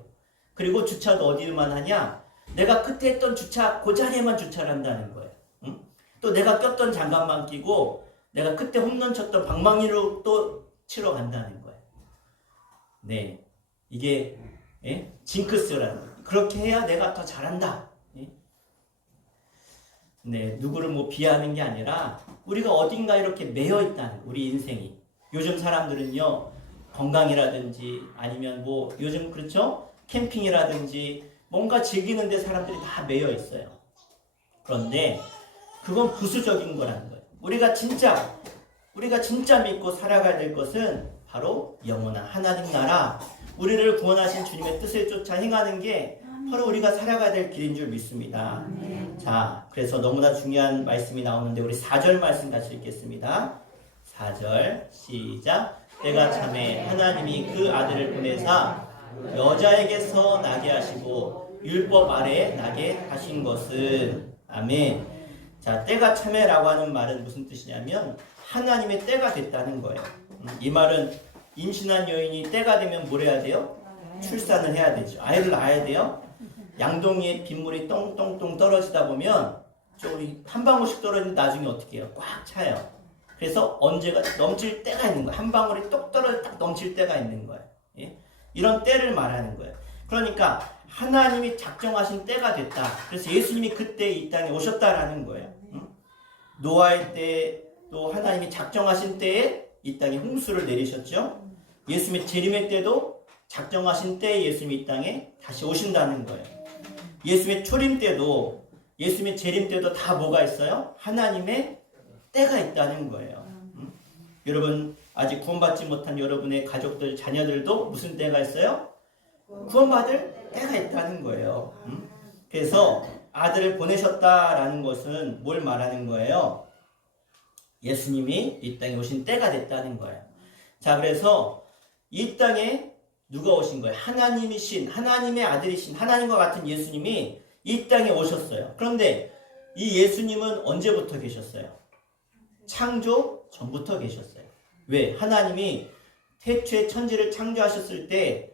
그리고 주차도 어디만 하냐? 내가 그때 했던 주차 그 자리에만 주차를 한다는 거예요. 응? 또 내가 꼈던 장갑만 끼고 내가 그때 홈런 쳤던 방망이로 또 치러 간다는 거예요. 네, 이게 징크스라는 거예요. 그렇게 해야 내가 더 잘한다. 네, 누구를 뭐 비하하는 게 아니라 우리가 어딘가 이렇게 매여 있다는 우리 인생이. 요즘 사람들은요, 건강이라든지 아니면 뭐 요즘 그렇죠? 캠핑이라든지 뭔가 즐기는데 사람들이 다 매여 있어요. 그런데 그건 부수적인 거라는 거예요. 우리가 진짜 믿고 살아가야 될 것은 바로 영원한 하나님 나라, 우리를 구원하신 주님의 뜻을 쫓아 행하는 게 바로 우리가 살아가야 될 길인 줄 믿습니다. 자, 그래서 너무나 중요한 말씀이 나오는데 우리 4절 말씀 같이 읽겠습니다. 4절 시작. 때가 참에 하나님이 그 아들을 보내사 여자에게서 나게 하시고 율법 아래에 나게 하신 것은. 아멘. 자, 때가 참에라고 하는 말은 무슨 뜻이냐면 하나님의 때가 됐다는 거예요. 이 말은 임신한 여인이 때가 되면 뭘 해야 돼요? 출산을 해야 되죠. 아이를 낳아야 돼요. 양동이에 빗물이 똥똥똥 떨어지다 보면 조금 한 방울씩 떨어지면 나중에 어떻게 해요? 꽉 차요. 그래서 언제가 넘칠 때가 있는 거예요. 한 방울이 똑 떨어져 딱 넘칠 때가 있는 거예요. 예? 이런 때를 말하는 거예요. 그러니까 하나님이 작정하신 때가 됐다. 그래서 예수님이 그때 이 땅에 오셨다라는 거예요. 노아의 때 또 하나님이 작정하신 때에 이 땅에 홍수를 내리셨죠. 예수님의 재림의 때도 작정하신 때에 예수님이 이 땅에 다시 오신다는 거예요. 예수님의 초림 때도 예수님의 재림 때도 다 뭐가 있어요? 하나님의 때가 있다는 거예요. 여러분 아직 구원받지 못한 여러분의 가족들, 자녀들도 무슨 때가 있어요? 구원받을 때가 있다는 거예요. 그래서 아들을 보내셨다라는 것은 뭘 말하는 거예요? 예수님이 이 땅에 오신 때가 됐다는 거예요. 자, 그래서 이 땅에 누가 오신 거예요? 하나님이신, 하나님의 아들이신, 하나님과 같은 예수님이 이 땅에 오셨어요. 그런데 이 예수님은 언제부터 계셨어요? 창조 전부터 계셨어요. 왜? 하나님이 태초에 천지를 창조하셨을 때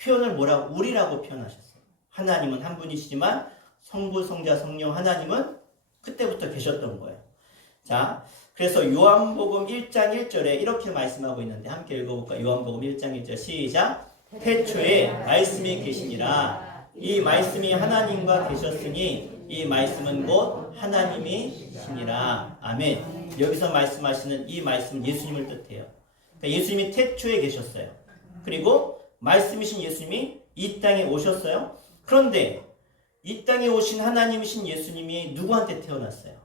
표현을 뭐라고? 우리라고 표현하셨어요. 하나님은 한 분이시지만 성부, 성자, 성령 하나님은 그때부터 계셨던 거예요. 자, 그래서 요한복음 1장 1절에 이렇게 말씀하고 있는데 함께 읽어볼까요? 요한복음 1장 1절 시작. 태초에 말씀이 계시니라. 이 말씀이 하나님과 계셨으니 이 말씀은 곧 하나님이시니라. 아멘. 여기서 말씀하시는 이 말씀은 예수님을 뜻해요. 그러니까 예수님이 태초에 계셨어요. 그리고 말씀이신 예수님이 이 땅에 오셨어요. 그런데 이 땅에 오신 하나님이신 예수님이 누구한테 태어났어요?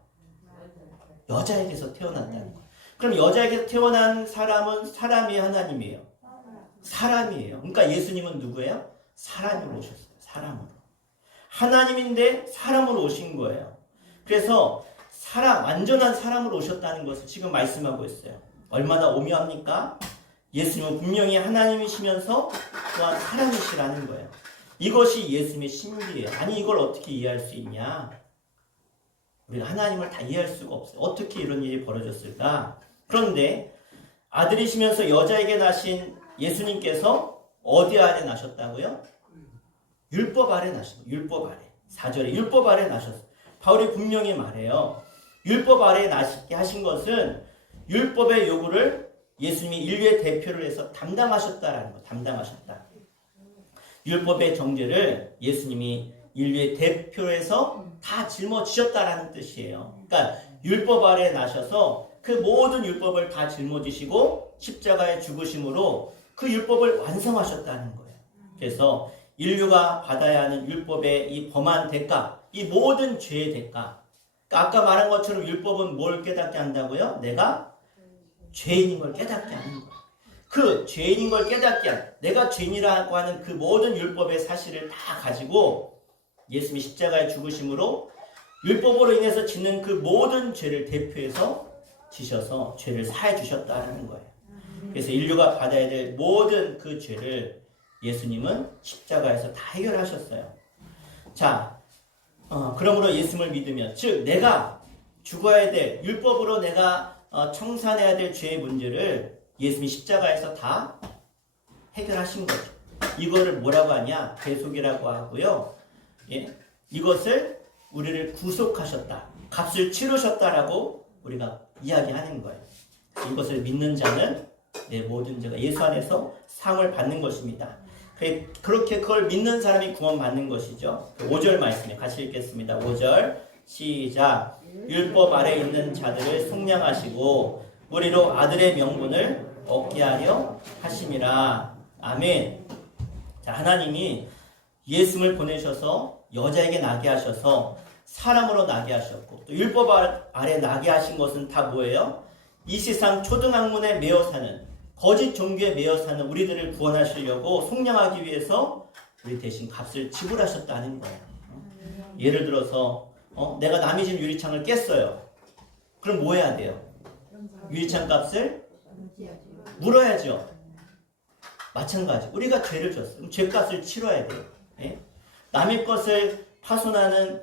여자에게서 태어났다는 거예요. 그럼 여자에게서 태어난 사람은 사람이 하나님이에요. 사람이에요. 그러니까 예수님은 누구예요? 사람으로 오셨어요. 사람으로. 하나님인데 사람으로 오신 거예요. 그래서 완전한 사람으로 오셨다는 것을 지금 말씀하고 있어요. 얼마나 오묘합니까? 예수님은 분명히 하나님이시면서 또한 사람이시라는 거예요. 이것이 예수님의 신비예요. 아니 이걸 어떻게 이해할 수 있냐? 우리가 하나님을 다 이해할 수가 없어요. 어떻게 이런 일이 벌어졌을까? 그런데 아들이시면서 여자에게 나신 예수님께서 어디 아래 나셨다고요? 율법 아래 나셨어요. 율법 아래. 4절에 율법 아래 나셨어요. 바울이 분명히 말해요. 율법 아래 나시게 하신 것은 율법의 요구를 예수님이 인류의 대표를 해서 담당하셨다라는 거. 담당하셨다. 율법의 정죄를 예수님이 인류의 대표에서 다 짊어지셨다라는 뜻이에요. 그러니까 율법 아래 나셔서 그 모든 율법을 다 짊어지시고 십자가에 죽으심으로 그 율법을 완성하셨다는 거예요. 그래서 인류가 받아야 하는 율법의 이 범한 대가, 이 모든 죄의 대가. 그러니까 아까 말한 것처럼 율법은 뭘 깨닫게 한다고요? 내가 죄인인 걸 깨닫게 하는 거예요. 그 죄인인 걸 깨닫게 한, 내가 죄인이라고 하는 그 모든 율법의 사실을 다 가지고 예수님이 십자가에 죽으심으로 율법으로 인해서 짓는 그 모든 죄를 대표해서 지셔서 죄를 사해 주셨다는 거예요. 그래서 인류가 받아야 될 모든 그 죄를 예수님은 십자가에서 다 해결하셨어요. 자, 그러므로 예수님을 믿으면, 즉 내가 죽어야 될 율법으로 내가 청산해야 될 죄의 문제를 예수님이 십자가에서 다 해결하신 거죠. 이거를 뭐라고 하냐? 대속이라고 하고요. 예? 이것을 우리를 구속하셨다, 값을 치르셨다라고 우리가 이야기하는 거예요. 이것을 믿는 자는 내 모든 죄가 예수 안에서 사함을 받는 것입니다. 그렇게 그걸 믿는 사람이 구원받는 것이죠. 5절 말씀에 같이 읽겠습니다. 5절 시작. 율법 아래 있는 자들을 속량하시고 우리로 아들의 명분을 얻게 하려 하심이라. 아멘. 자, 하나님이 예수를 보내셔서 여자에게 나게 하셔서 사람으로 나게 하셨고, 또 율법 아래 나게 하신 것은 다 뭐예요? 이 세상 초등학문에 매여 사는, 거짓 종교에 매여 사는 우리들을 구원하시려고 속량하기 위해서 우리 대신 값을 지불하셨다는 거예요. 예를 들어서 내가 남의 집 유리창을 깼어요. 그럼 뭐 해야 돼요? 유리창 값을 물어야죠. 마찬가지. 우리가 죄를 졌어요. 그럼 죄값을 치러야 돼요. 예? 남의 것을 파손하는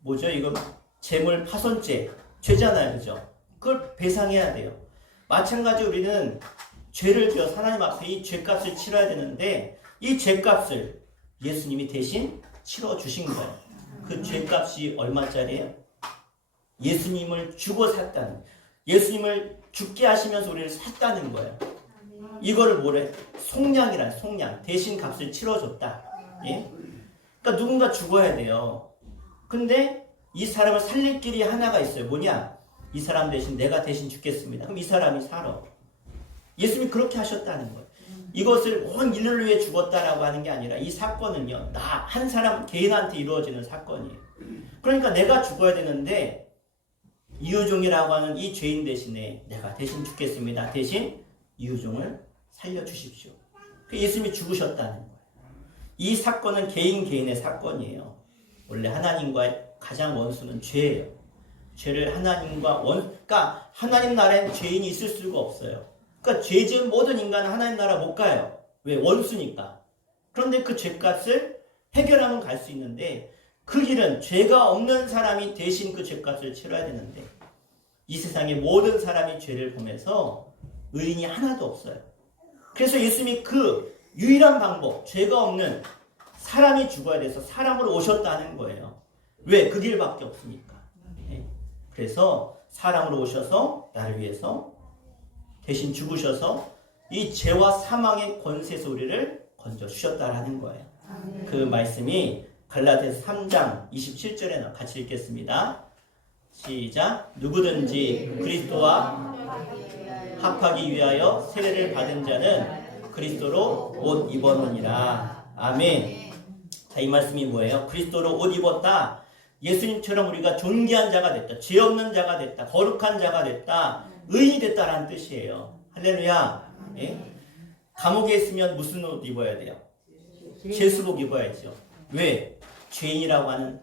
뭐죠? 이거 재물 파손죄 죄잖아요, 그죠? 그걸 배상해야 돼요. 마찬가지 우리는 죄를 지어 하나님 앞에 이 죄값을 치러야 되는데 이 죄값을 예수님이 대신 치러 주신 거예요. 그 죄값이 얼마짜리예요? 예수님을 주고 샀다는, 예수님을 죽게 하시면서 우리를 샀다는 거예요. 이거를 뭐래? 속량이란, 속량. 대신 값을 치러줬다. 예? 그러니까 누군가 죽어야 돼요. 근데 이 사람을 살릴 길이 하나가 있어요. 뭐냐? 이 사람 대신 내가 대신 죽겠습니다. 그럼 이 사람이 살아. 예수님이 그렇게 하셨다는 거예요. 이것을 온 인류를 위해 죽었다라고 하는 게 아니라 이 사건은요, 나 한 사람 개인한테 이루어지는 사건이에요. 그러니까 내가 죽어야 되는데 이유종이라고 하는 이 죄인 대신에 내가 대신 죽겠습니다. 대신 이유종을 살려주십시오. 예수님이 죽으셨다는 거예요. 이 사건은 개인의 사건이에요. 원래 하나님과의 가장 원수는 죄예요. 죄를 하나님과 그러니까 하나님 나라엔 죄인이 있을 수가 없어요. 그러니까 죄 지은 모든 인간은 하나님 나라 못 가요. 왜? 원수니까. 그런데 그 죄값을 해결하면 갈 수 있는데 그 길은 죄가 없는 사람이 대신 그 죄값을 치러야 되는데 이 세상의 모든 사람이 죄를 범해서 의인이 하나도 없어요. 그래서 예수님이 그 유일한 방법, 죄가 없는 사람이 죽어야 돼서 사람으로 오셨다는 거예요. 왜? 그 길밖에 없으니까. 그래서 사람으로 오셔서 나를 위해서 대신 죽으셔서 이 죄와 사망의 권세에서 우리를 건져주셨다라는 거예요. 그 말씀이 갈라디아서 3장 27절에 같이 읽겠습니다. 시작. 누구든지 그리스도와 합하기 위하여 세례를 받은 자는 그리스도로 옷 입었느니라. 아멘. 자, 이 말씀이 뭐예요? 그리스도로 옷 입었다. 예수님처럼 우리가 존귀한 자가 됐다. 죄 없는 자가 됐다. 거룩한 자가 됐다. 의인이 됐다라는 뜻이에요. 할렐루야. 예? 감옥에 있으면 무슨 옷 입어야 돼요? 죄수복 입어야죠. 왜? 죄인이라고 하는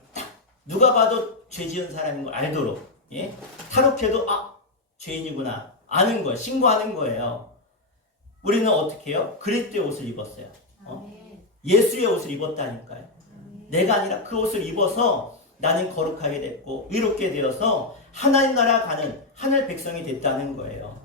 누가 봐도 죄 지은 사람인 걸 알도록, 예? 탈옥해도 죄인이구나 아는 거예요. 신고하는 거예요. 우리는 어떻게 해요? 그리스도의 옷을 입었어요. 예수의 옷을 입었다니까요. 내가 아니라 그 옷을 입어서 나는 거룩하게 됐고 의롭게 되어서 하나님 나라 가는 하늘 백성이 됐다는 거예요.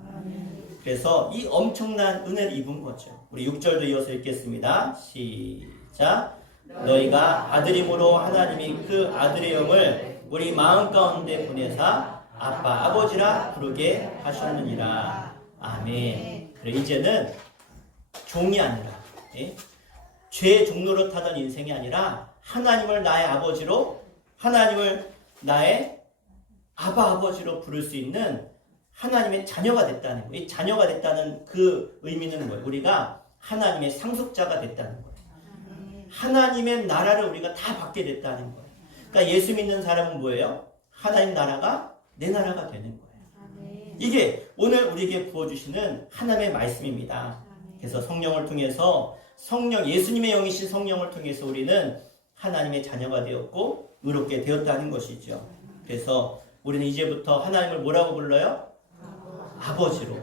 그래서 이 엄청난 은혜를 입은 거죠. 우리 6절도 이어서 읽겠습니다. 시작. 너희가 아들임으로 하나님이 그 아들의 영을 우리 마음 가운데 보내사 아빠 아버지라 부르게 하셨느니라. 아멘. 그래 이제는 종이 아니라, 예? 죄의 종로로 타던 인생이 아니라 하나님을 나의 아버지로, 하나님을 나의 아버지로 부를 수 있는 하나님의 자녀가 됐다는 거예요. 이 자녀가 됐다는 그 의미는 뭐예요? 우리가 하나님의 상속자가 됐다는 거예요. 하나님의 나라를 우리가 다 받게 됐다는 거예요. 그러니까 예수 믿는 사람은 뭐예요? 하나님 나라가 내 나라가 되는 거예요. 이게 오늘 우리에게 부어주시는 하나님의 말씀입니다. 그래서 성령을 통해서 예수님의 영이신 성령을 통해서 우리는 하나님의 자녀가 되었고 의롭게 되었다는 것이죠. 그래서 우리는 이제부터 하나님을 뭐라고 불러요? 아버지로.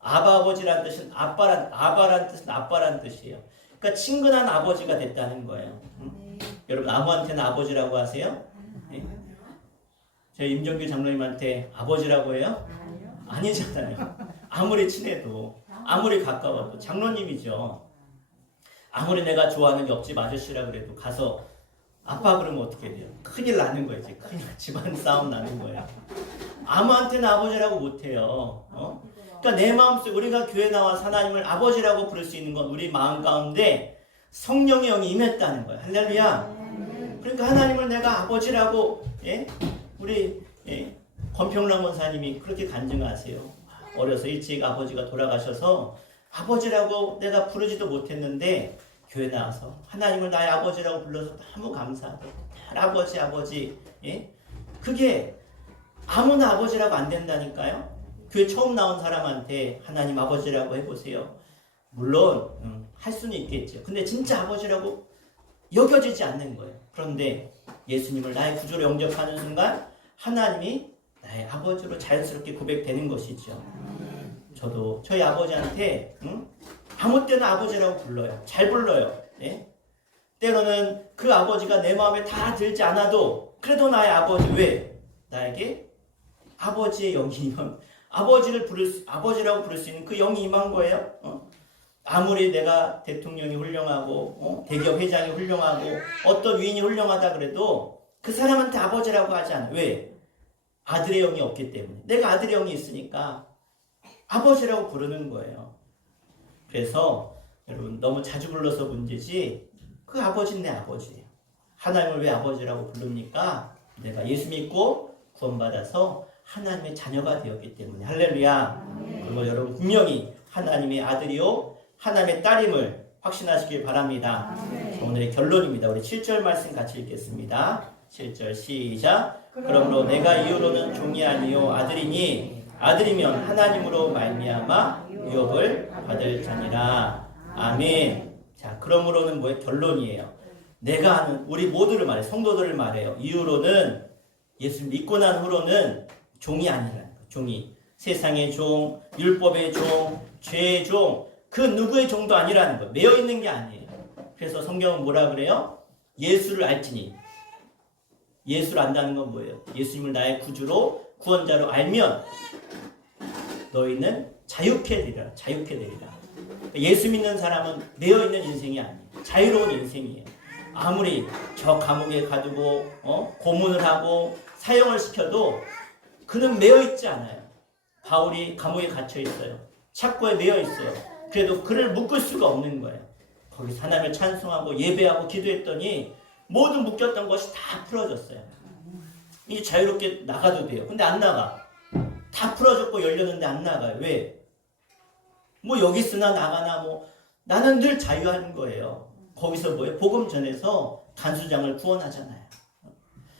아버지라는 뜻은 아바라는 뜻은 아빠라는 뜻이에요. 그러니까 친근한 아버지가 됐다는 거예요. 여러분 아무한테나 아버지라고 하세요? 네? 저희 임정규 장로님한테 아버지라고 해요? 아니잖아요. 아무리 친해도 아무리 가까워도 장로님이죠. 아무리 내가 좋아하는 옆집 아저씨라 그래도 가서 아빠 그러면 어떻게 돼요? 큰일 나는 거예요. 이제 큰일 집안 싸움 나는 거예요. 아무한테나 아버지라고 못해요. 그러니까 내 마음속 우리가 교회 나와서 하나님을 아버지라고 부를 수 있는 건 우리 마음 가운데 성령의 영이 임했다는 거예요. 할렐루야. 그러니까 하나님을 내가 아버지라고 우리 권평랑 원사님이 그렇게 간증하세요. 어려서 일찍 아버지가 돌아가셔서 아버지라고 내가 부르지도 못했는데 교회 나와서 하나님을 나의 아버지라고 불러서 너무 감사하고 아버지 그게 아무나 아버지라고 안 된다니까요. 교회 처음 나온 사람한테 하나님 아버지라고 해보세요. 물론 할 수는 있겠죠. 근데 진짜 아버지라고 여겨지지 않는 거예요. 그런데 예수님을 나의 구주로 영접하는 순간 하나님이 나의 아버지로 자연스럽게 고백되는 것이죠. 저도 저희 아버지한테 아무 때나 아버지라고 불러요. 잘 불러요. 때로는 그 아버지가 내 마음에 다 들지 않아도 그래도 나의 아버지. 왜? 나에게 아버지의 영이 임한, 아버지라고 부를 수 있는 그 영이 임한 거예요. 아무리 내가 대통령이 훌륭하고 대기업 회장이 훌륭하고 어떤 위인이 훌륭하다 그래도 그 사람한테 아버지라고 하지 않아요. 왜? 아들의 영이 없기 때문에. 내가 아들의 영이 있으니까 아버지라고 부르는 거예요. 그래서 여러분 너무 자주 불러서 문제지 그 아버지는 내 아버지예요. 하나님을 왜 아버지라고 부릅니까? 내가 예수 믿고 구원받아서 하나님의 자녀가 되었기 때문에. 할렐루야. 그리고 여러분 분명히 하나님의 아들이요 하나님의 딸임을 확신하시길 바랍니다. 오늘의 결론입니다. 우리 7절 말씀 같이 읽겠습니다. 7절 시작. 그러므로 내가 이후로는 종이 아니요 아들이니 아들이면 하나님으로 말미암아 유업을 받을 자니라. 아멘. 자, 그러므로는 뭐예요? 결론이에요. 내가 하는 우리 모두를 말해요. 성도들을 말해요. 이후로는 예수 믿고 난 후로는 종이 아니라는 거예요. 종이. 세상의 종, 율법의 종, 죄의 종, 그 누구의 종도 아니라는 거예요. 매여 있는 게 아니에요. 그래서 성경은 뭐라 그래요? 예수를 알지니. 예수를 안다는 건 뭐예요? 예수님을 나의 구주로 구원자로 알면 너희는 자유케 되리라. 자유케 되리라. 예수 믿는 사람은 매여 있는 인생이 아니에요. 자유로운 인생이에요. 아무리 저 감옥에 가두고 고문을 하고 사형을 시켜도 그는 매여 있지 않아요. 바울이 감옥에 갇혀 있어요. 착고에 매여 있어요. 그래도 그를 묶을 수가 없는 거예요. 거기서 하나님을 찬송하고 예배하고 기도했더니 모든 묶였던 것이 다 풀어졌어요. 이제 자유롭게 나가도 돼요. 근데 안 나가. 다 풀어졌고 열렸는데 안 나가요. 왜? 뭐 여기 있으나 나가나 뭐 나는 늘 자유한 거예요. 거기서 뭐예요? 복음 전해서 간수장을 구원하잖아요.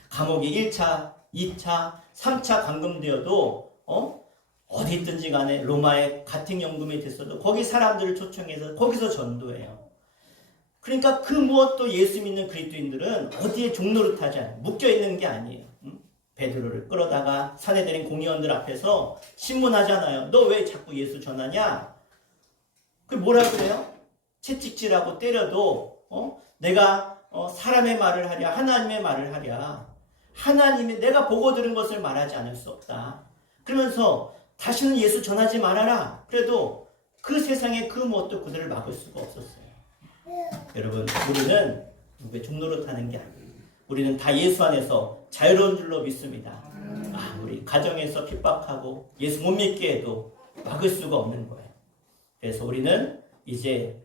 감옥이 1차, 2차, 3차 감금되어도 어디 있든지 간에 로마의 가택연금이 됐어도 거기 사람들을 초청해서 거기서 전도해요. 그러니까 그 무엇도 예수 믿는 그리스도인들은 어디에 종노릇하지 않아요. 묶여있는 게 아니에요. 베드로를 끌어다가 산헤드린 공의원들 앞에서 신문하잖아요. 너 왜 자꾸 예수 전하냐? 그 뭐라 그래요? 채찍질하고 때려도 내가 사람의 말을 하랴 하나님의 말을 하랴 하나님이 내가 보고 들은 것을 말하지 않을 수 없다. 그러면서 다시는 예수 전하지 말아라. 그래도 그 세상에 그 무엇도 그들을 막을 수가 없었어요. 여러분 우리는 누구의 종노릇하는 게 아니에요. 우리는 다 예수 안에서 자유로운 줄로 믿습니다. 우리 가정에서 핍박하고 예수 못 믿게 해도 막을 수가 없는 거예요. 그래서 우리는 이제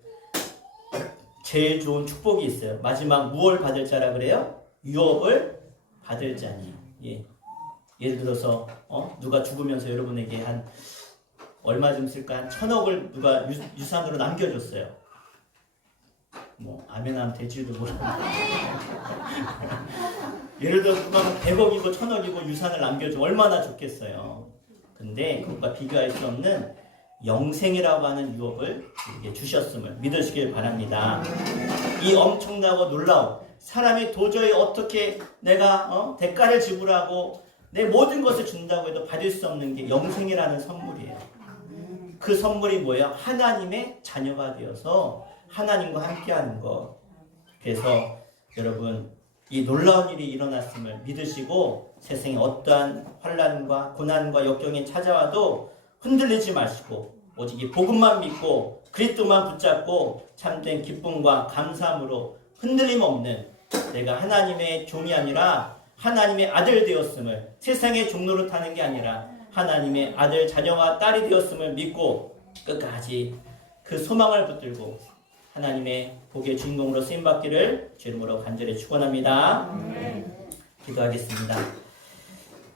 제일 좋은 축복이 있어요. 마지막 무엇을 받을 자라 그래요? 유업을 받을 자니. 예를 들어서 누가 죽으면서 여러분에게 한 얼마쯤 쓸까? 한 1,000억을 누가 유산으로 남겨줬어요. 뭐 아멘하면 될지도 모르겠는데 예를 들어서 누가 100억이고 1,000억이고 유산을 남겨주면 얼마나 좋겠어요. 근데 그것과 비교할 수 없는 영생이라고 하는 유업을 우리에게 주셨음을 믿으시길 바랍니다. 이 엄청나고 놀라운 사람이 도저히 어떻게 내가 대가를 지불하고 내 모든 것을 준다고 해도 받을 수 없는 게 영생이라는 선물이에요. 그 선물이 뭐예요? 하나님의 자녀가 되어서 하나님과 함께하는 것. 그래서 여러분 이 놀라운 일이 일어났음을 믿으시고 세상에 어떠한 환난과 고난과 역경이 찾아와도 흔들리지 마시고 오직 이 복음만 믿고 그리스도만 붙잡고 참된 기쁨과 감사함으로 흔들림 없는 내가 하나님의 종이 아니라 하나님의 아들 되었음을, 세상의 종로로 타는 게 아니라 하나님의 아들 자녀와 딸이 되었음을 믿고 끝까지 그 소망을 붙들고 하나님의 복의 주인공으로 쓰임받기를 주 이름으로 간절히 축원합니다. 기도하겠습니다.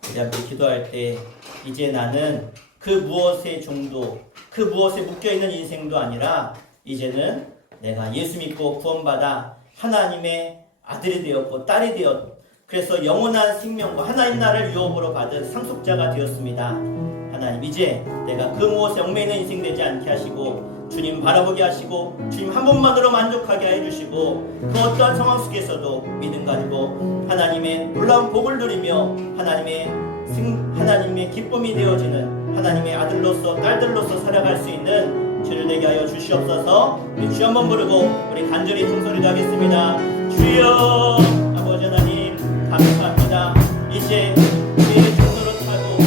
우리 함께 기도할 때 이제 나는 그 무엇의 종도, 그 무엇에 묶여있는 인생도 아니라 이제는 내가 예수 믿고 구원받아 하나님의 아들이 되었고 딸이 되었고 그래서 영원한 생명과 하나님 나라를 유업으로 받은 상속자가 되었습니다. 하나님, 이제 내가 그 무엇에 얽매이는 인생 되지 않게 하시고 주님 바라보게 하시고 주님 한 분만으로 만족하게 해주시고 그 어떠한 상황 속에서도 믿음 가지고 하나님의 놀라운 복을 누리며 하나님의 기쁨이 되어지는 하나님의 아들로서 딸들로서 살아갈 수 있는 주를 되게 하여 주시옵소서. 우리 주 한번 부르고 우리 간절히 통소리도 하겠습니다. 주여, 아버지 하나님 감사합니다. 이제 우리의 종로로 타고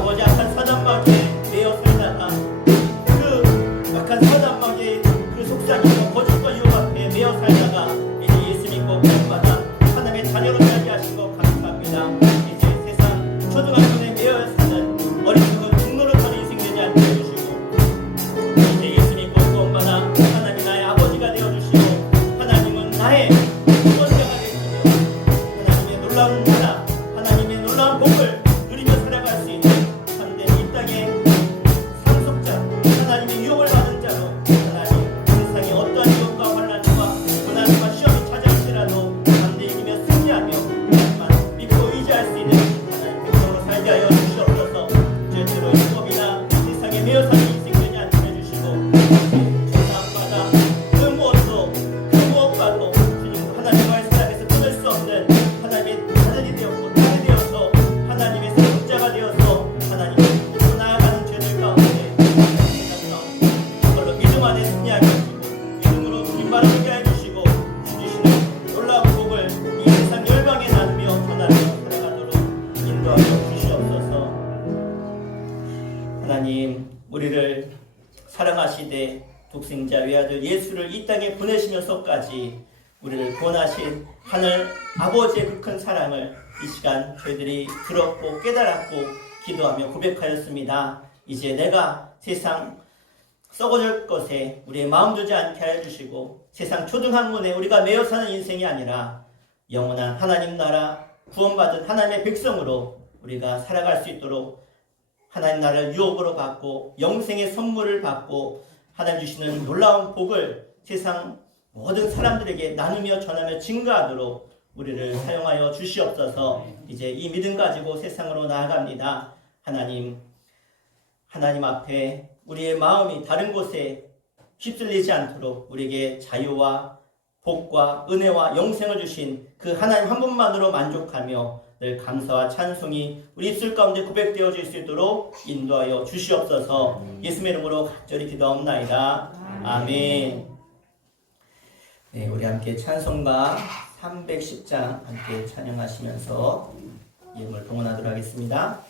아버지 악한 사단마귀에 매여 살다가 그 악한 사단마귀의 그 속삭임과 거짓과 유혹 앞에 매여 살다가 이제 예수 믿고 구원받아 하나님의 자녀로 살게 하신 것 감사합니다. 이제 세상 초등학교에 매여 사는 어린 그 종로로 타는 인생 되지 않게 해주시고 이제 예수 믿고 구원받아 하나님 나의 아버지가 되어주시고 하나님은 나의 구원자가 되시며 하나님의 놀라운 나라 하나님의 놀라운 복을 누리며 살아갈 수 있는 참된 이 땅의 상속자 하나님의 유혹을 받은 자로 하나님 세상의 어떠한 유혹과 환난과 고난과 시험이 찾아올지라도 담대히 이기며 승리하며 하나님만 믿고 의지할 수 있는 하나님 백성으로 살게 하여 주시옵소서. 절대로 유혹이나 세상에 매여 사는 인생 되지 않게 해주시고 죄사함받아 그 무엇과도 주님 하나님과의 사랑에서 끊을 수 없는 하나님의 아들이 되었고 딸이 되어서 하나님의 생자가 되어서 하나님의 앞으로 나아가는 죄들 가운데 세상 가운데 그걸로 믿음 안에 승리하게 하시고 믿음으로 주님 바라보게 해주시고 주시는 놀라운 복을 이 세상 열방에 나누며 전하며 살아가도록 인도하여 주시옵소서. 하나님, 우리를 사랑하시되 독생자 외아들 예수를 이 땅에 보내시면서까지 우리를 구원하신 하늘 아버지의 그 큰 사랑을 이 시간 저희들이 들었고 깨달았고 기도하며 고백하였습니다. 이제 내가 세상 썩어질 것에 우리의 마음 두지 않게 하여 주시고 세상 초등학문에 우리가 매여 사는 인생이 아니라 영원한 하나님 나라 구원받은 하나님의 백성으로 우리가 살아갈 수 있도록 하나님 나라를 유업으로 받고 영생의 선물을 받고 하나님 주시는 놀라운 복을 세상 모든 사람들에게 나누며 전하며 증거하도록 우리를 사용하여 주시옵소서. 이제 이 믿음 가지고 세상으로 나아갑니다. 하나님 앞에 우리의 마음이 다른 곳에 휩쓸리지 않도록 우리에게 자유와 복과 은혜와 영생을 주신 그 하나님 한 분만으로 만족하며 늘 감사와 찬송이 우리 입술 가운데 고백되어질 수 있도록 인도하여 주시옵소서. 예수님의 이름으로 간절히 기도하옵나이다. 아멘. 네, 우리 함께 찬송가 310장 함께 찬양하시면서 이름을 봉헌하도록 하겠습니다.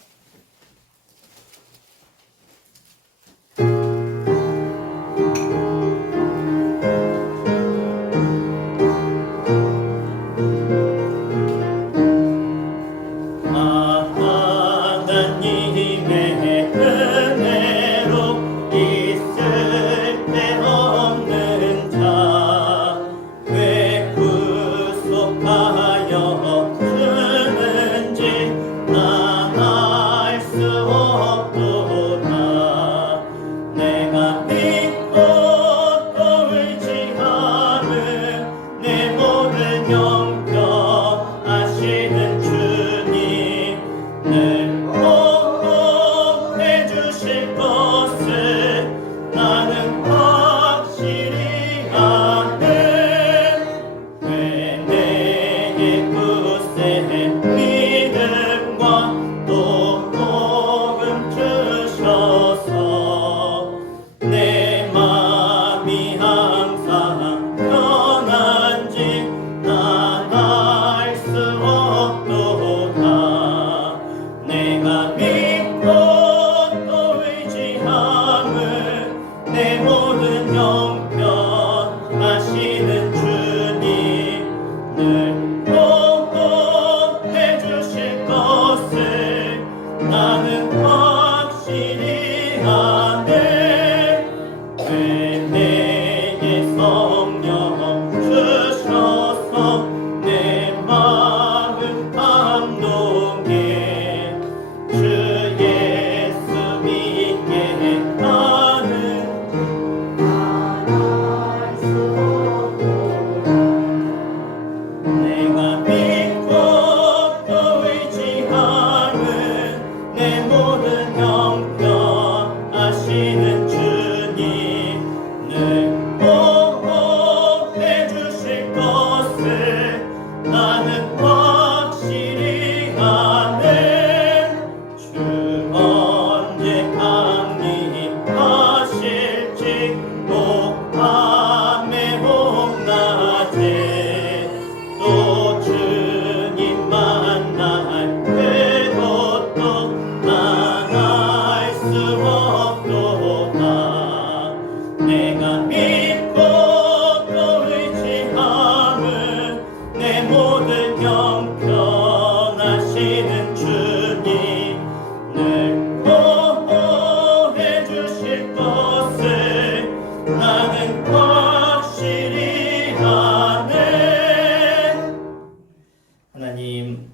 내 모든 형편 하시는 주님 늘 내가 믿고 또 의지함은 내 모든 형편하시는 주님 늘 보호해 주실 것을 나는 확실히 아네. 하나님,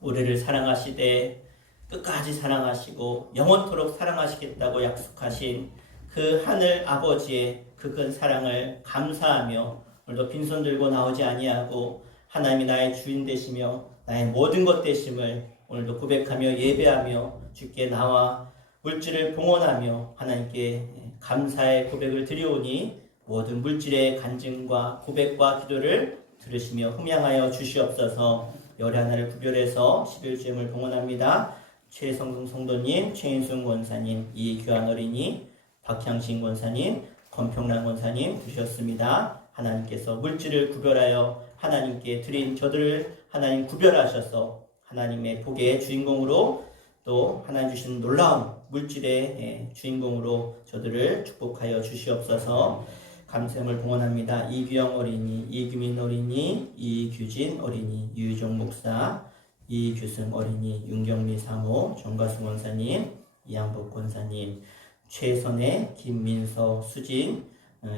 우리를 사랑하시되 끝까지 사랑하시고 영원토록 사랑하시겠다고 약속하신 그 하늘 아버지의 그 큰 사랑을 감사하며 오늘도 빈손 들고 나오지 아니하고 하나님이 나의 주인 되시며 나의 모든 것 되심을 오늘도 고백하며 예배하며 주께 나와 물질을 봉헌하며 하나님께 감사의 고백을 드리오니 모든 물질의 간증과 고백과 기도를 들으시며 흠양하여 주시옵소서. 열의 하나를 구별해서 11주임을 봉헌합니다. 최성동 성도님, 최인순 권사님, 이규환 어린이, 박향신 권사님, 권평란 권사님 주셨습니다. 하나님께서 물질을 구별하여 하나님께 드린 저들을 하나님 구별하셔서 하나님의 복의 주인공으로 또 하나님 주신 놀라운 물질의 주인공으로 저들을 축복하여 주시옵소서. 감사함을 봉헌합니다. 이규영 어린이, 이규민 어린이, 이규진 어린이, 유유정 목사, 이규승 어린이, 윤경미 사모, 정가승 원사님, 이양복 권사님, 최선혜, 김민서, 수진,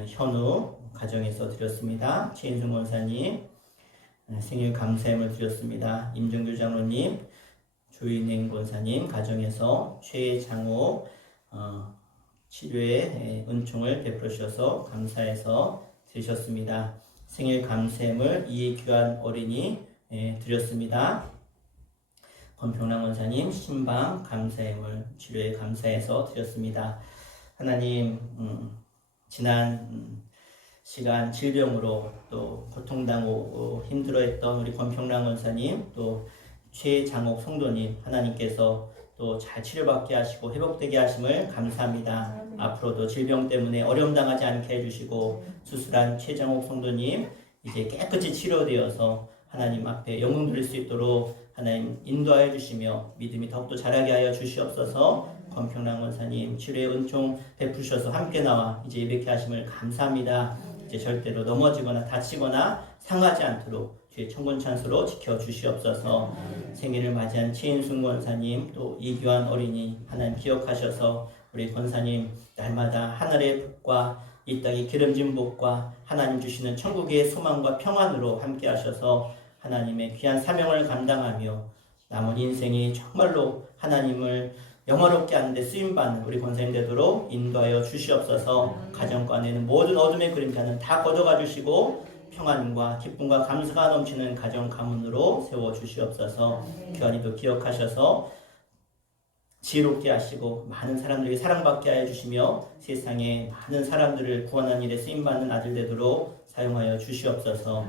현우 가정에서 드렸습니다. 최인승 원사님 생일 감사함을 드렸습니다. 임정규 장로님, 조인행 권사님 가정에서 최장호 치료의 은총을 베풀어 주셔서 감사해서 드리셨습니다. 생일 감사함을 이규환 어린이 드렸습니다. 권평란 원사님 신방 감사함을 치료에 감사해서 드렸습니다. 하나님, 지난 시간 질병으로 또 고통당하고 힘들어했던 우리 권평란 원사님, 또 최장옥 성도님, 하나님께서 또 잘 치료받게 하시고 회복되게 하심을 감사합니다. 앞으로도 질병 때문에 어려움 당하지 않게 해주시고 수술한 최장옥 성도님 이제 깨끗이 치료되어서 하나님 앞에 영광 돌릴 수 있도록 하나님 인도하여 주시며 믿음이 더욱더 자라게 하여 주시옵소서. 권평란 원사님 치료의 은총 베푸셔서 함께 나와 이제 예배케 하심을 감사합니다. 이제 절대로 넘어지거나 다치거나 상하지 않도록 주의 천군찬수로 지켜주시옵소서. 생일을 맞이한 최인순 권사님, 또 이규환 어린이 하나님 기억하셔서 우리 권사님 날마다 하늘의 복과 이 땅의 기름진 복과 하나님 주시는 천국의 소망과 평안으로 함께 하셔서 하나님의 귀한 사명을 감당하며 남은 인생이 정말로 하나님을 영화롭게 하는데 쓰임받는 우리 권사님 되도록 인도하여 주시옵소서. 가정과 안에는 모든 어둠의 그림자는 다 걷어가 주시고 평안과 기쁨과 감사가 넘치는 가정 가문으로 세워 주시옵소서. 귀한이도 기억하셔서 지혜롭게 하시고 많은 사람들에게 사랑받게 하여 주시며 세상에 많은 사람들을 구원하는 일에 쓰임받는 아들 되도록 사용하여 주시옵소서.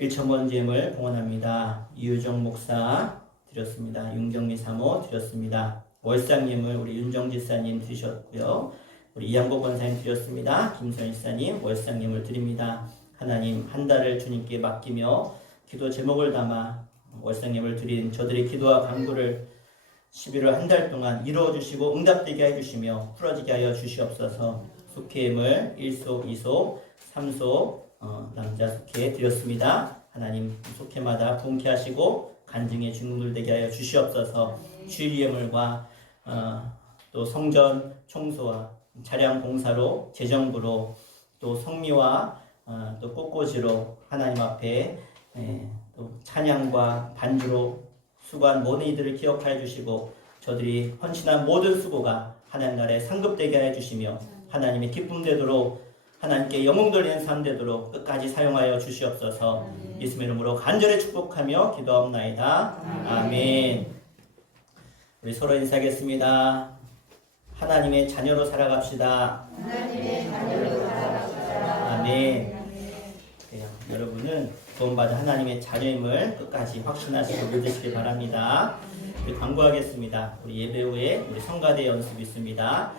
1,000번제임을 봉헌합니다. 이유정 목사 드렸습니다. 윤경미 사모 드렸습니다. 월상님을 우리 윤정지사님 드셨고요. 우리 이양복 권사님 드렸습니다. 김선일사님 월상님을 드립니다. 하나님 한 달을 주님께 맡기며 기도 제목을 담아 월상님을 드린 저들의 기도와 간구를 11월 한 달 동안 이루어주시고 응답되게 해주시며 풀어지게 하여 주시옵소서. 속회임을 1속, 2속, 3속 남자 속회 드렸습니다. 하나님 속회마다 부흥케 하시고 간증의 중들 되게 하여 주시옵소서. 주일 예물과 또 성전 청소와 차량 공사로 재정부로 또 성미와 또 꽃꽂이로 하나님 앞에 또 찬양과 반주로 수고한 모든 이들을 기억하여 주시고 저들이 헌신한 모든 수고가 하나님 나라에 상급되게 하여 주시며 하나님의 기쁨 되도록 하나님께 영광 돌리는 삶 되도록 끝까지 사용하여 주시옵소서. 예수의 이름으로 간절히 축복하며 기도하옵나이다. 아멘. 우리 서로 인사하겠습니다. 하나님의 자녀로 살아갑시다. 하나님의 자녀로 살아갑시다. 아멘. 여러분은 구원받은 하나님의 자녀임을 끝까지 확신하시고 믿으시길 바랍니다. 우리 광고하겠습니다. 우리 예배 후에 우리 성가대 연습이 있습니다.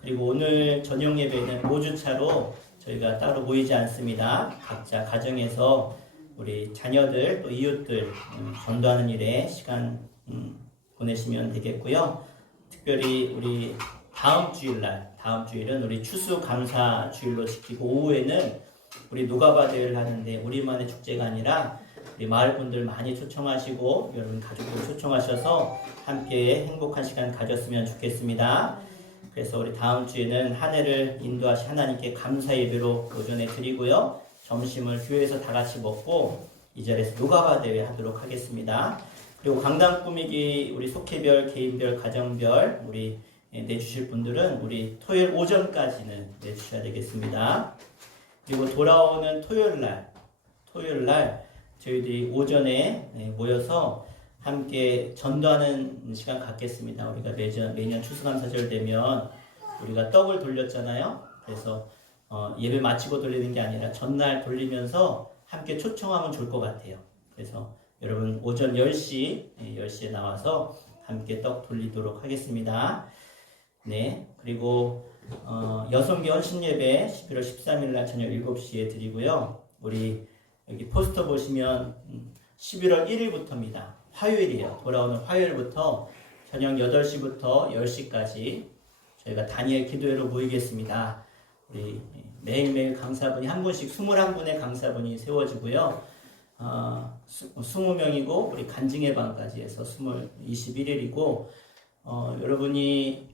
그리고 오늘 저녁 예배는 5주차로 저희가 따로 모이지 않습니다. 각자 가정에서 우리 자녀들 또 이웃들 전도하는 일에 시간 보내시면 되겠고요. 특별히 우리 다음 주일날 다음 주일은 우리 추수감사 주일로 지키고 오후에는 우리 노가바 대회를 하는데 우리만의 축제가 아니라 우리 마을 분들 많이 초청하시고 여러분 가족들 초청하셔서 함께 행복한 시간 가졌으면 좋겠습니다. 그래서 우리 다음 주에는 한 해를 인도하신 하나님께 감사 예배로 오전에 드리고요. 점심을 교회에서 다 같이 먹고 이 자리에서 노가바 대회 하도록 하겠습니다. 그리고 강단 꾸미기 우리 속회별, 개인별, 가정별 우리 내주실 분들은 우리 토요일 오전까지는 내주셔야 되겠습니다. 그리고 돌아오는 토요일 날 저희들이 오전에 모여서 함께 전도하는 시간 갖겠습니다. 우리가 매년 추수감사절 되면 우리가 떡을 돌렸잖아요. 그래서 예배 마치고 돌리는 게 아니라 전날 돌리면서 함께 초청하면 좋을 것 같아요. 그래서 여러분 오전 10시에 나와서 함께 떡 돌리도록 하겠습니다. 네, 그리고 여성계 헌신예배 11월 13일 날 저녁 7시에 드리고요. 우리 여기 포스터 보시면 11월 1일부터입니다. 화요일이에요. 돌아오는 화요일부터 저녁 8시부터 10시까지 저희가 다니엘 기도회로 모이겠습니다. 우리 매일매일 강사분이 한 분씩 21분의 강사분이 세워지고요. 20명이고 우리 간증의 방까지 해서 21일이고 여러분이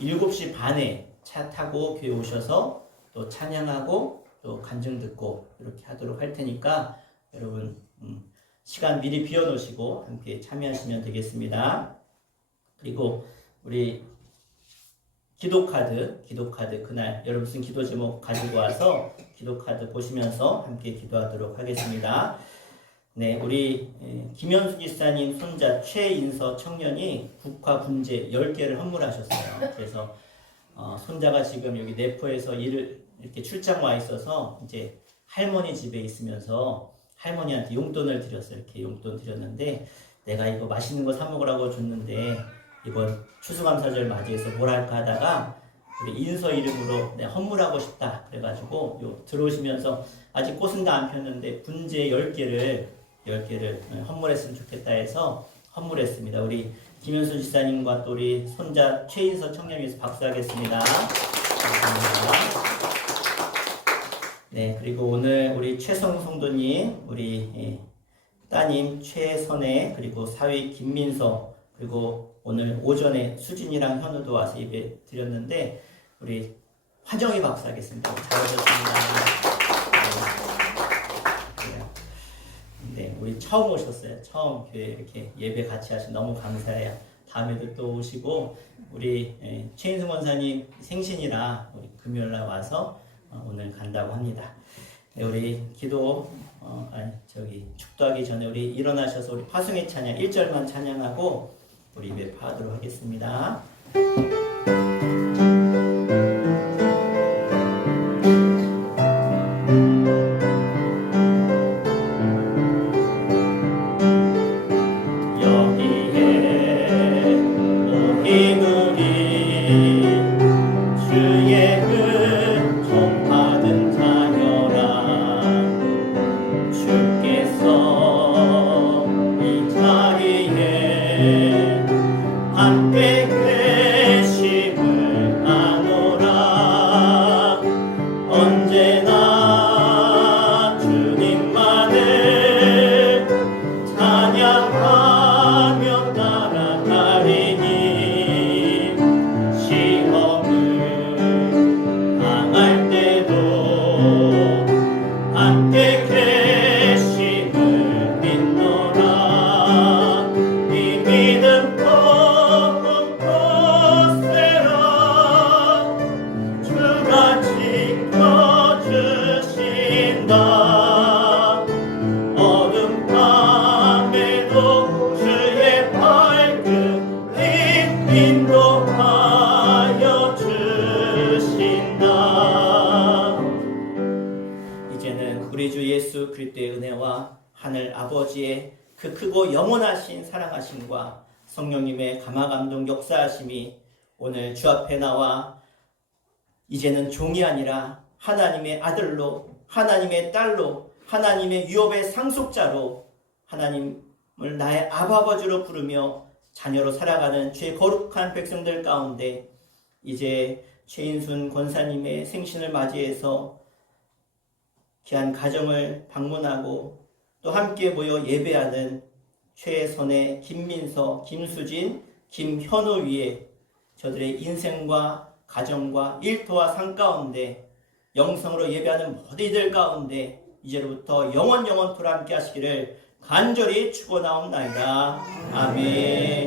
7시 반에 차 타고 교회 오셔서 또 찬양하고 또 간증 듣고 이렇게 하도록 할 테니까 여러분 시간 미리 비워놓으시고 함께 참여하시면 되겠습니다. 그리고 우리 기도카드 그날 여러분 쓴 기도 제목 가지고 와서 기도카드 보시면서 함께 기도하도록 하겠습니다. 네, 우리 김현수 기사님 손자 최인서 청년이 국화 군제 10개를 헌물하셨어요. 그래서 손자가 지금 여기 내포에서 일을 이렇게 출장 와 있어서 이제 할머니 집에 있으면서 할머니한테 용돈을 드렸어요. 이렇게 용돈 드렸는데 내가 이거 맛있는 거 사 먹으라고 줬는데 이번 추수감사절 맞이해서 뭘 할까 하다가 우리 인서 이름으로 내가 헌물하고 싶다 그래가지고 들어오시면서 아직 꽃은 다 안 폈는데 분재 10개를 헌물했으면 좋겠다 해서 헌물했습니다. 우리 김현수 지사님과 또 우리 손자 최인서 청년을 위해서 박수하겠습니다. 감사합니다. 네, 그리고 오늘 우리 최성 성도님, 우리 따님 최선혜, 그리고 사위 김민서, 그리고 오늘 오전에 수진이랑 현우도 와서 예배 드렸는데 우리 화정이 박수하겠습니다. 잘하셨습니다. 네, 우리 처음 오셨어요. 처음 교회 이렇게 예배 같이 하셔서 너무 감사해요. 다음에도 또 오시고 우리 최인승 원사님 생신이라 우리 금요일날 와서 오늘 간다고 합니다. 네, 우리 축도하기 전에 우리 일어나셔서 우리 파송의 찬양 1절만 찬양하고 우리 예배 파하도록 하겠습니다. 하늘 아버지의 그 크고 영원하신 사랑하심과 성령님의 감화감동 역사하심이 오늘 주 앞에 나와 이제는 종이 아니라 하나님의 아들로, 하나님의 딸로, 하나님의 유업의 상속자로 하나님을 나의 아버지로 부르며 자녀로 살아가는 주의 거룩한 백성들 가운데 이제 최인순 권사님의 생신을 맞이해서 귀한 가정을 방문하고 또 함께 모여 예배하는 최선의, 김민서, 김수진, 김현우 위에 저들의 인생과 가정과 일터와 삶 가운데 영성으로 예배하는 모든 이들 가운데 이제로부터 영원토록 함께 하시기를 간절히 축원하옵나이다. 아멘.